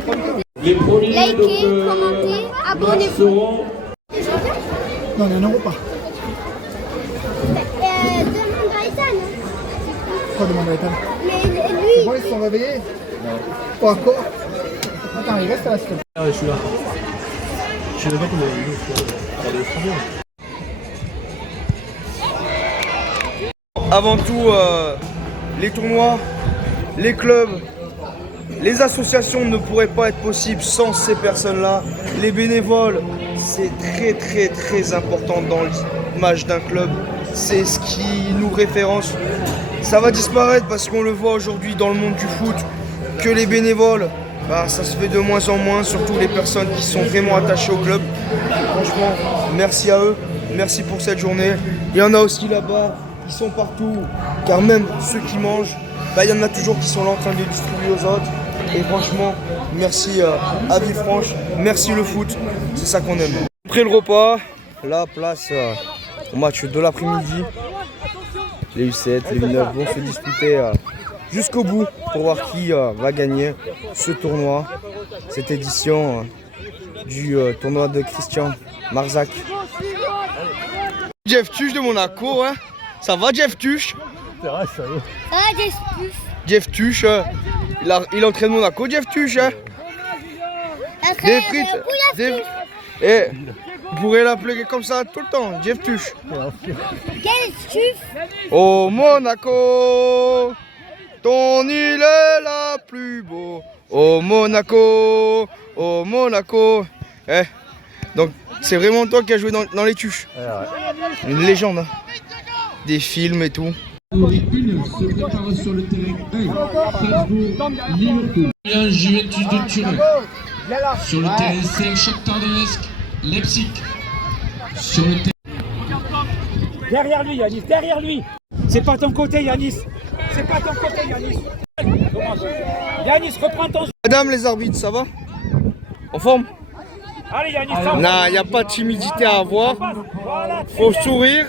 likez, commentez, abonnez-vous. Non, mais non, pas. Demande à Ethan. Pourquoi demander à Ethan? Mais lui. C'est bon, ils se sont réveillés? Non. Pas encore? Attends, il reste là, s'il te plaît. Ah ouais, je suis là. Je sais pas comment il est trop bien. Avant tout, les tournois, les clubs, les associations ne pourraient pas être possibles sans ces personnes-là. Les bénévoles, c'est très important dans l'image d'un club. C'est ce qui nous référence. Ça va disparaître parce qu'on le voit aujourd'hui dans le monde du foot, que les bénévoles, bah, ça se fait de moins en moins, surtout les personnes qui sont vraiment attachées au club. Franchement, merci à eux, merci pour cette journée. Il y en a aussi là-bas, ils sont partout, car même ceux qui mangent, bah, il y en a toujours qui sont là en train de les distribuer aux autres. Et franchement, merci à Villefranche, merci le foot, c'est ça qu'on aime. Après le repas, la place au match de l'après-midi. Les U7, les U9 vont se disputer jusqu'au bout pour voir qui va gagner ce tournoi, cette édition du tournoi de Christian Marzac. Jeff Tuche de Monaco, hein. Ça va Jeff Tuche? C'est vrai, ça va. Jeff Tuche, il entraîne Monaco, Jeff Tuche. Hein. Des frites, et vous pourrez l'appeler comme ça tout le temps, Jeff Tuche. Quel Tuche? Au Monaco, ton île est la plus beau. Au Monaco, au Monaco. Eh, donc c'est vraiment toi qui as joué dans les Tuches. Ouais. Une légende, hein. Des films et tout. Une se prépare sur le terrain 1, Strasbourg, Liverpool. Juventus de Turin. Sur le terrain 5, Shakhtar Donetsk, Leipzig. Sur le terrain. Derrière lui, Yanis, derrière lui. C'est pas ton côté, Yanis. C'est pas ton côté, Yanis. Yanis, reprends ton... Madame les arbitres, ça va? En forme? Allez, Yanis, non, il n'y a pas de timidité à avoir. Faut sourire.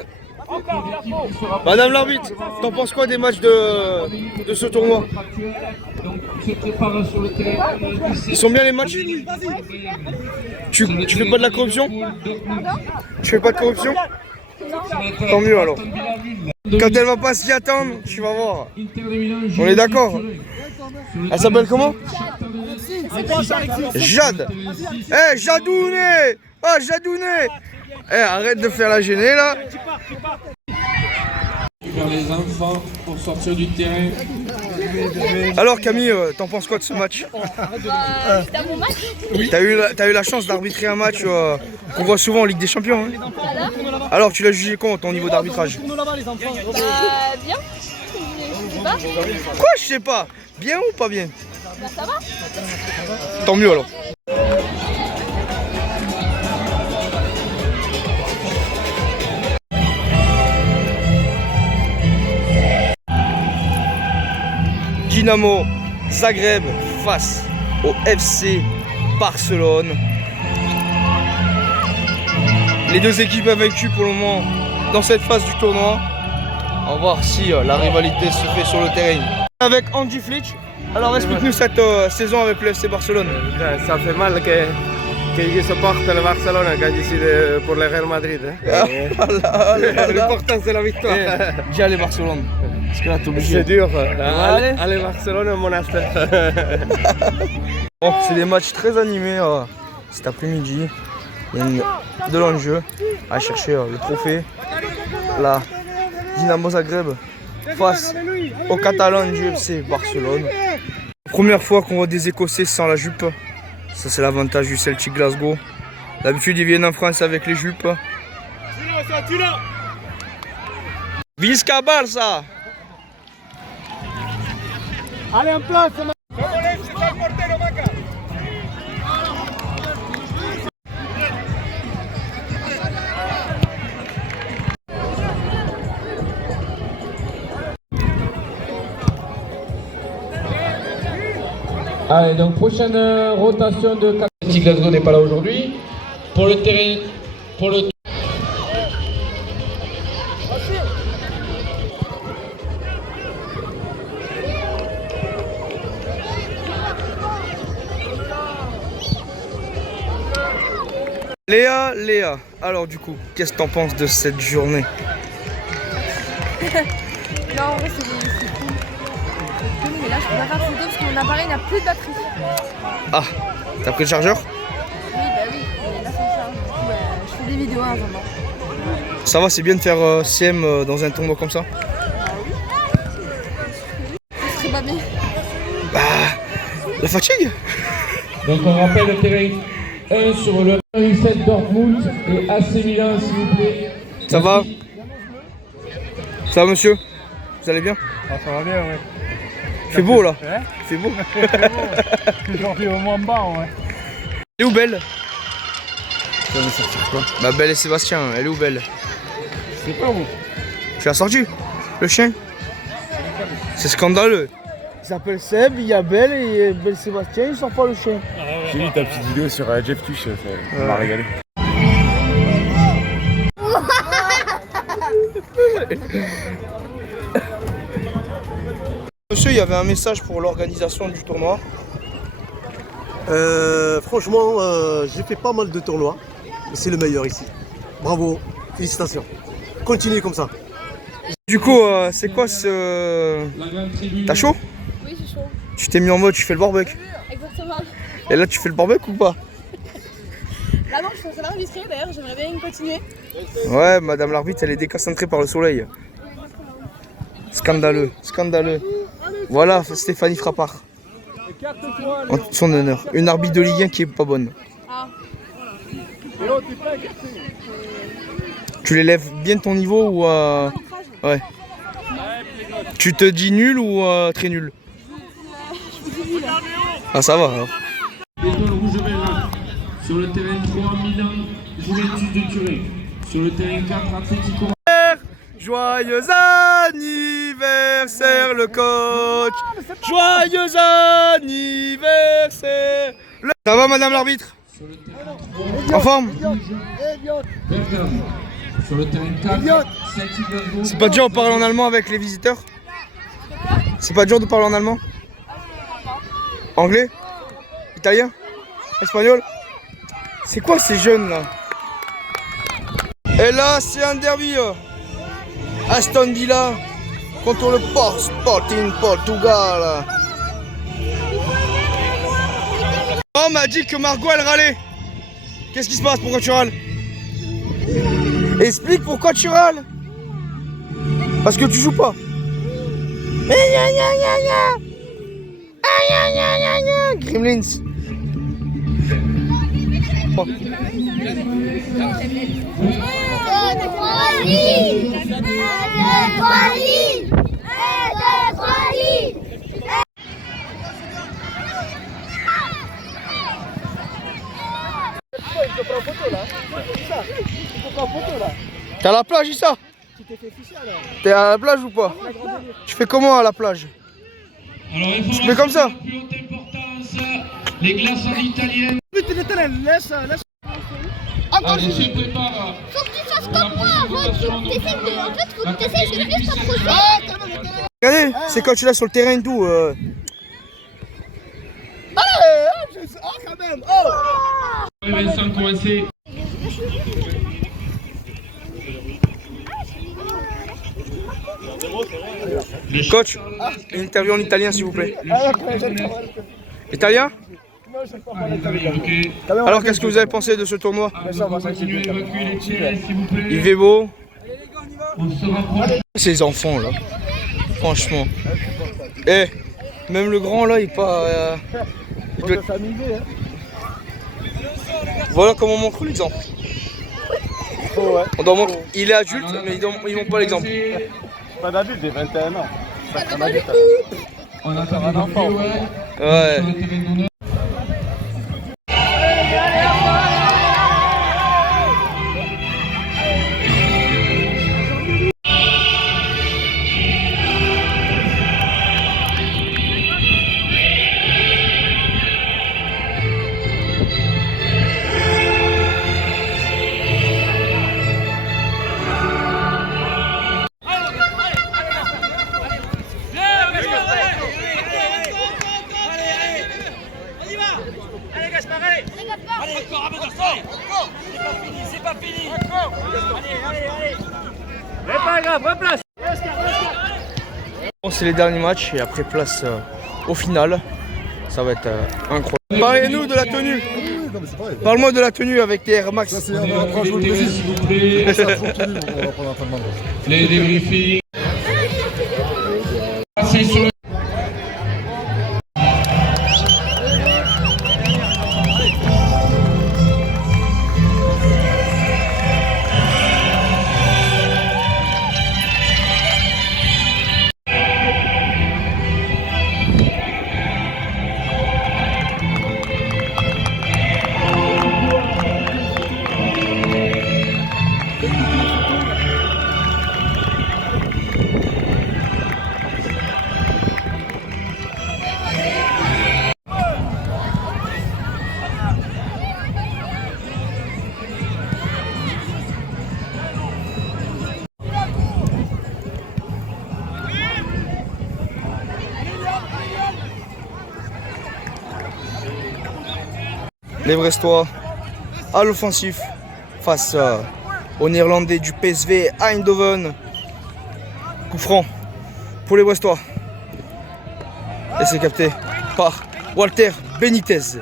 Madame l'arbitre, t'en penses quoi des matchs de ce tournoi? Ils sont bien les matchs? Tu fais pas de la corruption? Tu fais pas de corruption? Tant mieux alors. Quand elle va pas s'y attendre, tu vas voir. On est d'accord? Elle s'appelle comment? Jade. Eh, Jadouné. Ah, Jadouné. Eh, arrête de faire la gênée là. Vers les enfants pour sortir du terrain. Alors Camille, t'en penses quoi de ce match? C'était un bon match. Oui. T'as eu la chance d'arbitrer un match qu'on voit souvent en Ligue des Champions. Hein. Alors tu l'as jugé comment ton niveau d'arbitrage? Bien. Je sais pas. Quoi je sais pas? Bien ou pas bien? Bah ça va. Tant mieux alors. Dynamo Zagreb face au FC Barcelone. Les deux équipes invaincues pour le moment dans cette phase du tournoi. On va voir si la rivalité se fait sur le terrain. Avec Andy Flick. Alors explique-nous cette saison avec le FC Barcelone. Ça fait mal que je supporte le Barcelone quand je suis pour le Real Madrid. L'important c'est la victoire. Dis allez Barcelone. Parce que là t'es obligé. C'est dur. Allez Barcelone au monastère. Bon, c'est des matchs très animés cet après-midi. Il y a de l'enjeu à chercher le trophée. la Dinamo Zagreb face aux Catalans du FC Barcelone. Première fois qu'on voit des Écossais sans la jupe. Ça c'est l'avantage du Celtic Glasgow. D'habitude ils viennent en France avec les jupes. Visca Barça. Allez en place. Allez, donc prochaine rotation de Celtic Glasgow n'est pas là aujourd'hui. Pour le terrain, pour le Léa, alors du coup, qu'est-ce que t'en penses de cette journée? Non, en vrai, c'est cool. Mais là, je peux pas faire photo parce que mon appareil n'a plus de batterie. Ah, t'as pris le chargeur? Oui, bah oui, mais là, ça me charge. Du coup, je fais des vidéos en attendant. Ça va, c'est bien de faire CM dans un tournoi comme ça? Ce serait pas bien. Bah, la fatigue. Donc on rappelle le terrain 1 sur le U7 Dortmund et AC Milan s'il vous plaît. Ça va? Ça va monsieur? Vous allez bien? Ah, ça va bien, ouais. Il fait beau là. Hein? Il fait beau. Aujourd'hui au moins bas, ouais. Elle est où Belle? Ça va sortir quoi? Bah Belle et Sébastien, elle est où Belle? C'est pas où? Tu l'as sorti? Le chien? C'est scandaleux. Il s'appelle Seb, il y a Belle et Belle Sébastien, il sort pas le chien. J'ai vu ta petite vidéo sur Jeff Tuch, ça m'a régalé. Monsieur, il y avait un message pour l'organisation du tournoi. Franchement, j'ai fait pas mal de tournois, mais c'est le meilleur ici. Bravo, félicitations. Continuez comme ça. Du coup, c'est quoi ce... T'as chaud? Oui, c'est chaud. Tu t'es mis en mode, tu fais le barbecue. Exactement. Et là, tu fais le barbecue ou pas? Là, non, je fais ça l'arbitre d'ailleurs, j'aimerais bien continuer. Ouais, madame l'arbitre, elle est déconcentrée par le soleil. Scandaleux, scandaleux. Voilà, Stéphanie Frappard. En son honneur. Une arbitre de Ligue 1 qui est pas bonne. Ah. Tu l'élèves bien ton niveau ou... Ouais. Tu te dis nul ou très nul? Ah ça va alors. Étoile rouge-vert sur le terrain 3 Milan, Juventus de Turin. Sur le terrain 4 Atletico. Joyeux anniversaire le coach. Joyeux anniversaire. Ça va madame l'arbitre? En forme? Sur le terrain 4, c'est pas dur de parler en allemand avec les visiteurs? C'est pas dur de parler en allemand? Anglais? Italien? Espagnol? C'est quoi ces jeunes là? Et là c'est un derby. Aston Villa contre le Sporting Portugal. On m'a dit que Margot elle râlait. Qu'est-ce qui se passe? Pourquoi tu râles? Explique pourquoi tu râles. Parce que tu joues pas. Gremlins. T'es à la plage, Issa? T'es à la plage ou pas? Tu fais comment à la plage? Tu fais comme ça? Les glaçons italiennes. Laisse. Allez, se prépare. Faut que tu fasses comme moi, Rod. En fait, faut que tu essayes de plus t'approcher. Regardez, c'est quand tu l'as sur le terrain et tout. Quand même. Oh. Vincent, commencez. Coach, une interview en italien s'il vous plaît. Italien? Alors qu'est-ce que vous avez pensé de ce tournoi? Continuez à évacuer les tirs, s'il vous plaît. Il fait beau. Ces enfants là, franchement. Eh, même le grand là, il est pas. Il doit s'amuser. Hein. Voilà comment on montre l'exemple. Oh, ouais. On doit montrer. Il est adulte, mais ils montrent pas l'exemple. Pas d'adulte, j'ai 21 ans. C'est un adulte. On a un enfant. Ouais. Bon, c'est les derniers matchs et après place au final. Ça va être incroyable. Parlez-nous de la tenue. Parle-moi de la tenue avec tes Air Max. Ça, c'est on va jouer le Brésil. S'il vous plaît. Ça va tenue, on va prendre un peu de mandat. Les débriefings. Passez sur le... Les Brestois à l'offensif face aux Néerlandais du PSV Eindhoven. Coup franc pour les Brestois. Et c'est capté par Walter Benitez.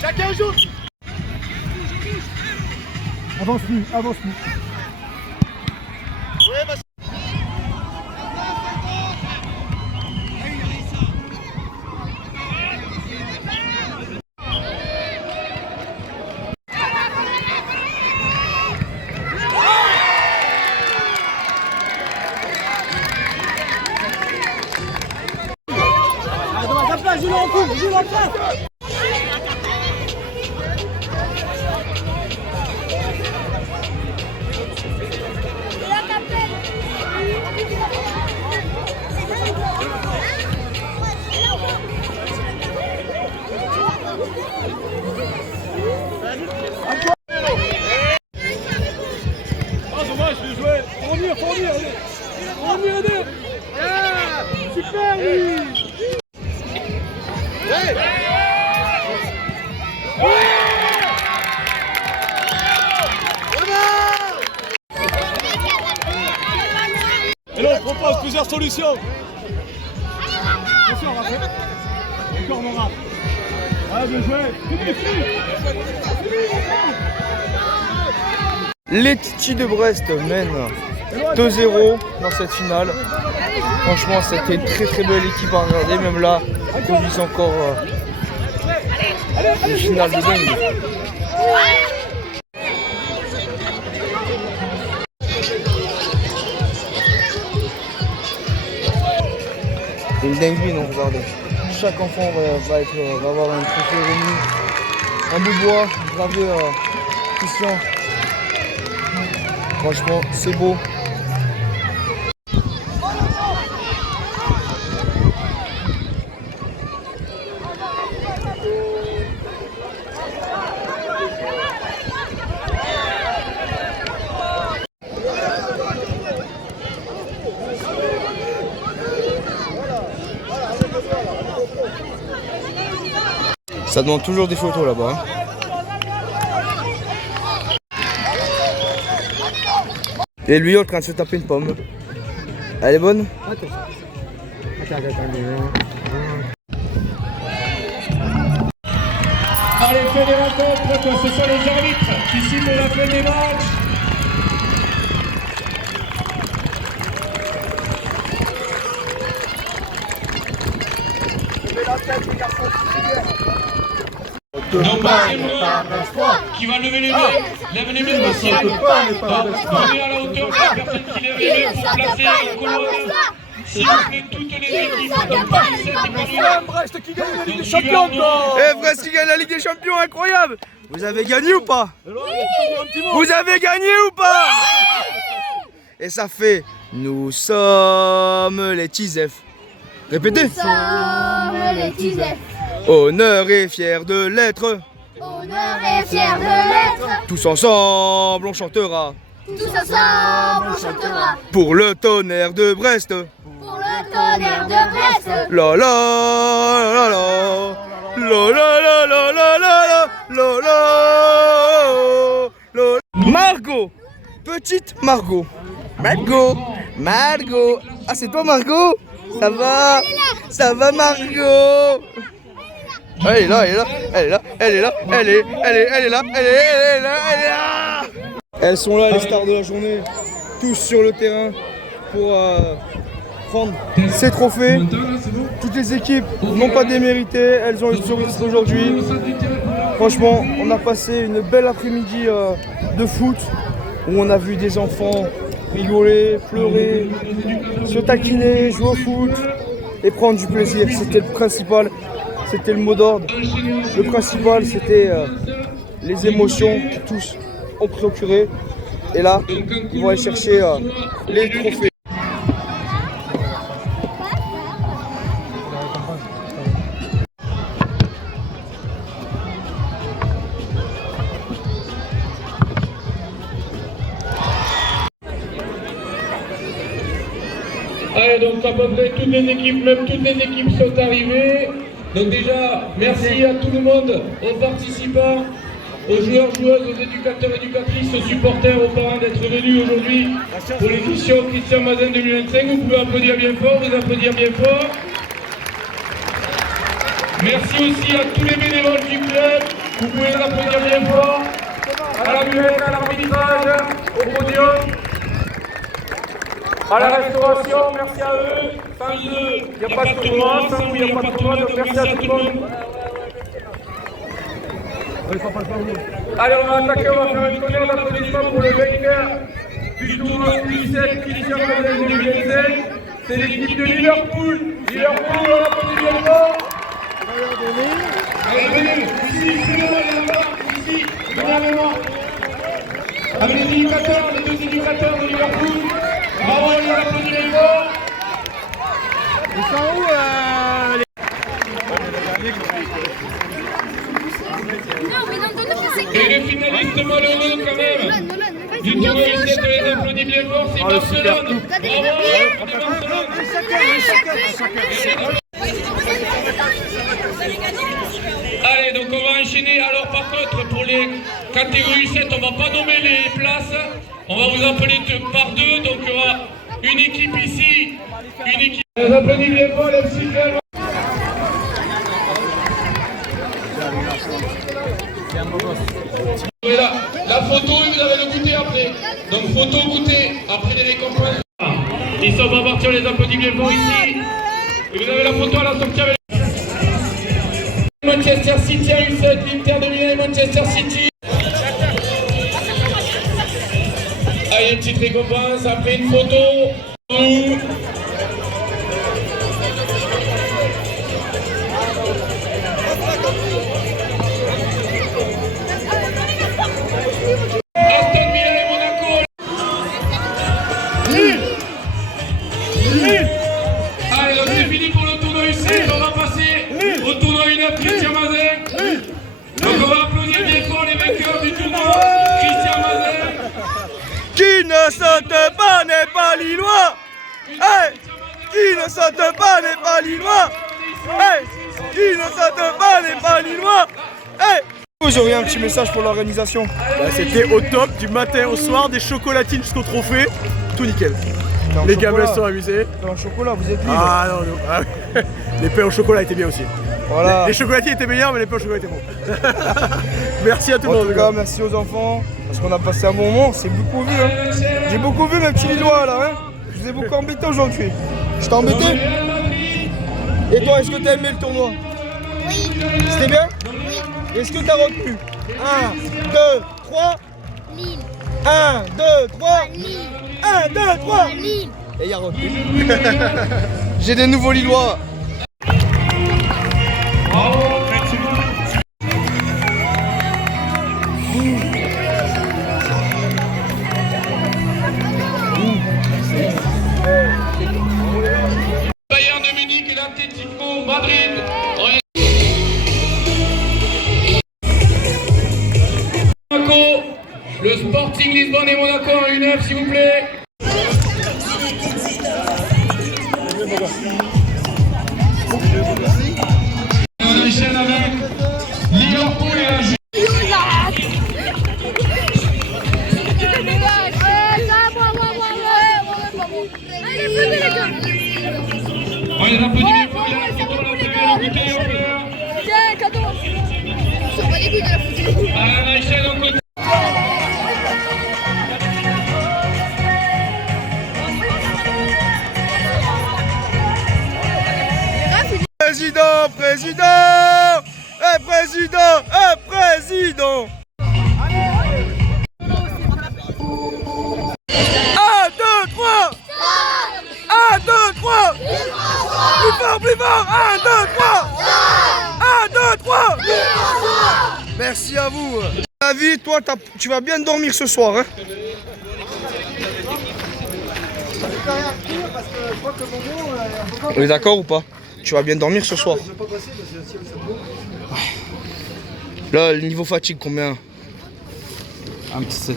Chacun joue. Avance plus, avance plus. Joue en coup, joue en place. Super lui. Et là, on propose plusieurs solutions. Attention, Raphaël. Encore mon rap. Ah, bien joué. Les Titis de Brest mènent 2-0 dans cette finale. Franchement, c'était une très très belle équipe à regarder. Même là, on vise encore une finale de dingue. Une dinguerie, non, regardez. Chaque enfant va avoir un trophée remis. Un bout de bois gravé Christian. Franchement, c'est beau. Ça demande toujours des photos là-bas. Et lui en train de se taper une pomme. Elle est bonne? Allez, fin des rencontres, ce sont les arbitres qui sifflent la fin des matchs. Donc qui va lever les mains, lève les mains aussi. Venez à la hauteur de la personne qui lève les mains pour placer un couloir. S'il vous plaît, toutes les équipes, donc Paris 7 et Paris 8. Brest qui gagne la Ligue des Champions encore. Eh, Brest qui gagne la Ligue des Champions, incroyable! Vous avez gagné ou pas? Vous avez gagné ou pas? Et ça fait nous sommes les Tizef. Répétez. Nous sommes les Tizef. Honneur et fier de l'être. Honneur et fier de l'être. Tous ensemble on chantera. Tous ensemble on chantera. Pour le tonnerre de Brest. Pour le tonnerre de Brest. La la la la. La la la la la la la la la. Margot. Petite Margot. Margot. Ah, c'est toi Margot? Ça va? Ça va Margot? Elle est là, elle est là, elle est là, elle est là, elle est là, elle est là. Elles sont là, les stars de la journée, tous sur le terrain pour prendre ces trophées. Toutes les équipes n'ont pas démérité, elles ont eu ce risque aujourd'hui. Franchement, on a passé une belle après-midi de foot où on a vu des enfants rigoler, pleurer, se taquiner, jouer au foot et prendre du plaisir. C'était le principal. C'était le mot d'ordre. Le principal, c'était les émotions que tous ont procuré. Et là, ils vont aller chercher les trophées. Allez, donc à peu près toutes les équipes, même toutes les équipes sont arrivées. Donc déjà, merci à tout le monde, aux participants, aux joueurs, joueuses, aux éducateurs, éducatrices, aux supporters, aux parents d'être venus aujourd'hui pour l'édition Christian Mazin 2025. Vous pouvez applaudir bien fort, vous applaudir bien fort. Merci aussi à tous les bénévoles du club, vous pouvez les applaudir bien fort. À la muette, à l'arbitrage, au podium. À la restauration, merci à eux. Sans eux, il n'y a pas de tournoi. Sans vous, il n'y a pas de tournoi. Donc merci à tout le monde. Allez, on va attaquer, on va faire une tonnerre d'applaudissements pour le vainqueur du tournoi U17 Christian Mazin 2025. C'est l'équipe de Liverpool. Liverpool, on applaudit bien fort. Allez, venez, ici, ici, normalement. Avec les éducateurs, les deux éducateurs de Liverpool. Bravo, on applaudit bien fort. Ils sont où Et les finalistes malheureux quand même. Du tournoi U17, on les applaudit bien fort, c'est Barcelone. Allez, donc on va enchaîner. Alors par contre, pour les catégories 7, on va pas nommer les places. On va vous appeler par deux. Donc il y aura une équipe ici, une équipe. On applaudit bien fort les psychologues. Voilà, la photo et vous avez le goûter après. Donc photo, goûter, après les récompenses. Ici on va partir, les applaudit bien fort ici. Et vous avez la photo à la sortie avec Manchester City à U7, l'Inter de Milan et Manchester City. Allez, une petite récompense, après une photo. Aston Villa et Monaco. Allez, donc c'est fini pour le tournoi U7. On va passer au tournoi U9 Christian Mazin. Donc on va applaudir bien fort les vainqueurs du tournoi Christian Mazin. Qui ne saute pas n'est pas lillois. Hey, qui ne saute pas n'est pas lillois. Hey, qui ne saute pas n'est pas lillois. Hey. J'aurais un petit message pour l'organisation. Bah, c'était au top, du matin au soir, des chocolatines jusqu'au trophée, tout nickel. Les gamins sont amusés. Pain au chocolat, vous êtes libre. Ah non, non. Ah, les pains au chocolat étaient bien aussi. Voilà. Les chocolatiers étaient meilleurs, mais les pains au chocolat étaient bons. Merci à tout le monde. En tout cas, merci aux enfants, parce qu'on a passé un bon moment, c'est beaucoup vu. Hein. J'ai beaucoup vu mes petits Lillois là. Hein. Je vous ai beaucoup embêté aujourd'hui. Je t'ai embêté? Et toi, est-ce que t'as aimé le tournoi? Oui. C'était bien? Oui. Est-ce que t'as retenu? 1, 2, 3. Lille. 1, 2, 3. Lille. 1, 2, 3. Lille. Et il y a retenu. J'ai des nouveaux Lillois. Bayern de Munich et l'Atlético Madrid. Monaco, le Sporting Lisbonne et Monaco en 1-9 s'il vous plaît. On enchaîne avec Liverpool et la Juve. On les applaudit bien fort, il y a la photo, la bouteille en fleurs. Tiens, cadeau. Ils sont pas des couilles de la photo. Allez, on enchaîne, on continue. Président, président, président, président. 1, 2, 3. 1, 2, 3. Plus fort, 1, 2, 3. 1, 2, 3. Merci à vous. David, toi, tu vas bien dormir ce soir, hein? On est d'accord ou pas? Tu vas bien dormir ce soir? Là, le niveau fatigue, combien? Un petit 7.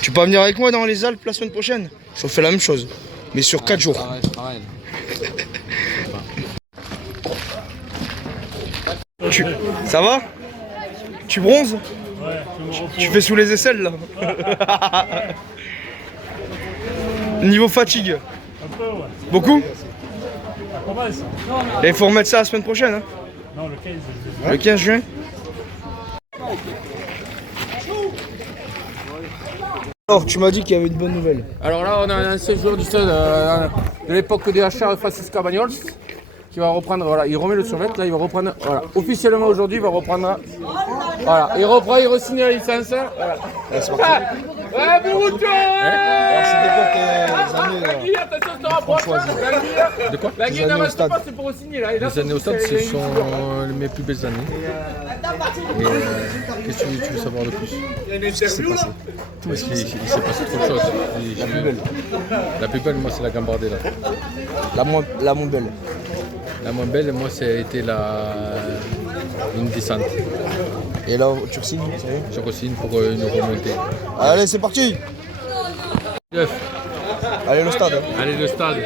Tu peux venir avec moi dans les Alpes la semaine prochaine? Je fais la même chose, mais sur 4 jours. Pareil. Ça va? Tu bronzes? Tu fais sous les aisselles là? Niveau fatigue? Un peu, ouais. Beaucoup? Pas mal ça. Et il faut remettre ça la semaine prochaine, hein? Non, le 15. Le 15 juin? Alors, tu m'as dit qu'il y avait une bonne nouvelle. Alors là, on a un ancien joueur du stade de l'époque des HR, Francis Carbagnol, qui va reprendre, voilà, il remet le survêt, là il va reprendre, voilà, officiellement aujourd'hui il va reprendre, voilà, il reprend, il re-signe la licence, voilà. Ouais, c'est parti. Ouais, Bouroucho, C'était attention, je te rapproche, De quoi? la guide n'avance pas, c'est pour re-signer là. Les années au stade, ce sont mes plus belles années. Et qu'est-ce que tu veux savoir de plus? Ce qui s'est passé. Parce qu'il s'est passé trop de choses. La plus belle. La plus belle, moi, c'est la Gambardella. La moins belle. La moins belle, moi, c'était une descente. Et là, tu re-signes, ça y est? Je re-signe pour une remontée. Allez, c'est parti! Allez, le stade. Allez, le stade.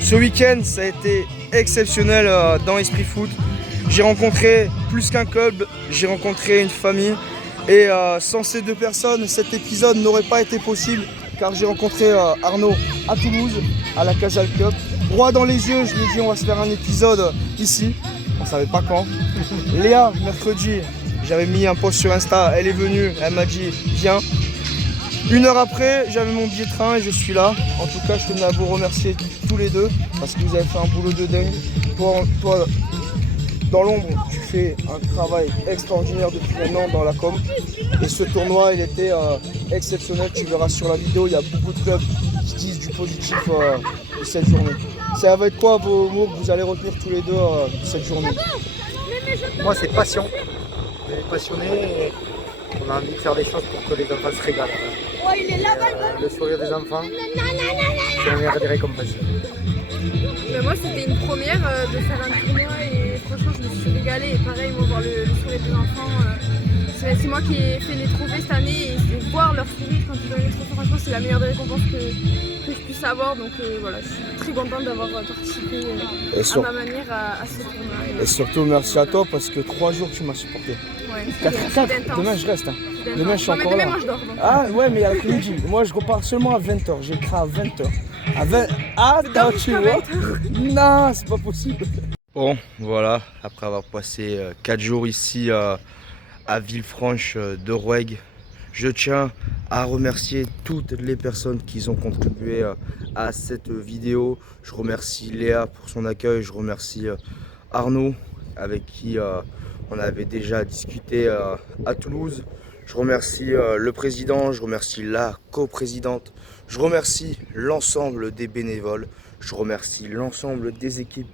Ce week-end, ça a été exceptionnel dans Esprit Foot. J'ai rencontré plus qu'un club, j'ai rencontré une famille. Et sans ces deux personnes, cet épisode n'aurait pas été possible. Car j'ai rencontré Arnaud à Toulouse, à la Casal Club. Droit dans les yeux, je lui ai dit on va se faire un épisode ici. On savait pas quand. Léa, mercredi, j'avais mis un post sur Insta, elle est venue, elle m'a dit viens. 1 heure après, j'avais mon billet de train et je suis là. En tout cas, je tenais à vous remercier tous les deux parce que vous avez fait un boulot de dingue. Toi dans l'ombre, tu fais un travail extraordinaire depuis un an dans la com. Et ce tournoi, il était exceptionnel. Tu verras sur la vidéo, il y a beaucoup de clubs qui disent du positif de cette journée. Ça va être quoi vos mots que vous allez retenir tous les deux de cette journée? Moi, c'est passion. On est passionné et on a envie de faire des choses pour que les enfants se régalent. Le sourire des enfants, c'est la meilleure des récompenses. Moi, c'était une première de faire un tournoi et franchement, je me suis régalée. Et pareil, moi, voir le sourire des enfants, c'est moi qui ai fait les trophées cette année et voir leur sourire quand ils ont eu les trophées. franchement c'est la meilleure des récompenses que je puisse avoir, donc voilà, je suis très contente d'avoir participé à ma manière à ce tournoi. Et surtout merci à toi parce que 3 jours tu m'as supporté. Ouais, 4, demain je reste. Hein. Demain je suis encore là. Moi, je dors, donc. Ah ouais, mais à l'après-midi. Moi je repars seulement à 20h, j'ai écrit à 20h. À 20... Attends, tu vois. Non, c'est pas possible. Bon, voilà, après avoir passé 4 jours ici à Villefranche de Rouergue, je tiens à remercier toutes les personnes qui ont contribué à cette vidéo. Je remercie Léa pour son accueil, je remercie Arnaud avec qui on avait déjà discuté à Toulouse. Je remercie le président, je remercie la coprésidente, je remercie l'ensemble des bénévoles, je remercie l'ensemble des équipes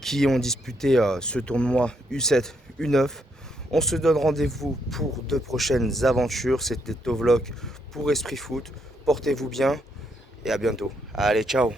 qui ont disputé ce tournoi U7, U9. On se donne rendez-vous pour de prochaines aventures. C'était Tovlog pour Esprit Foot. Portez-vous bien et à bientôt. Allez, ciao!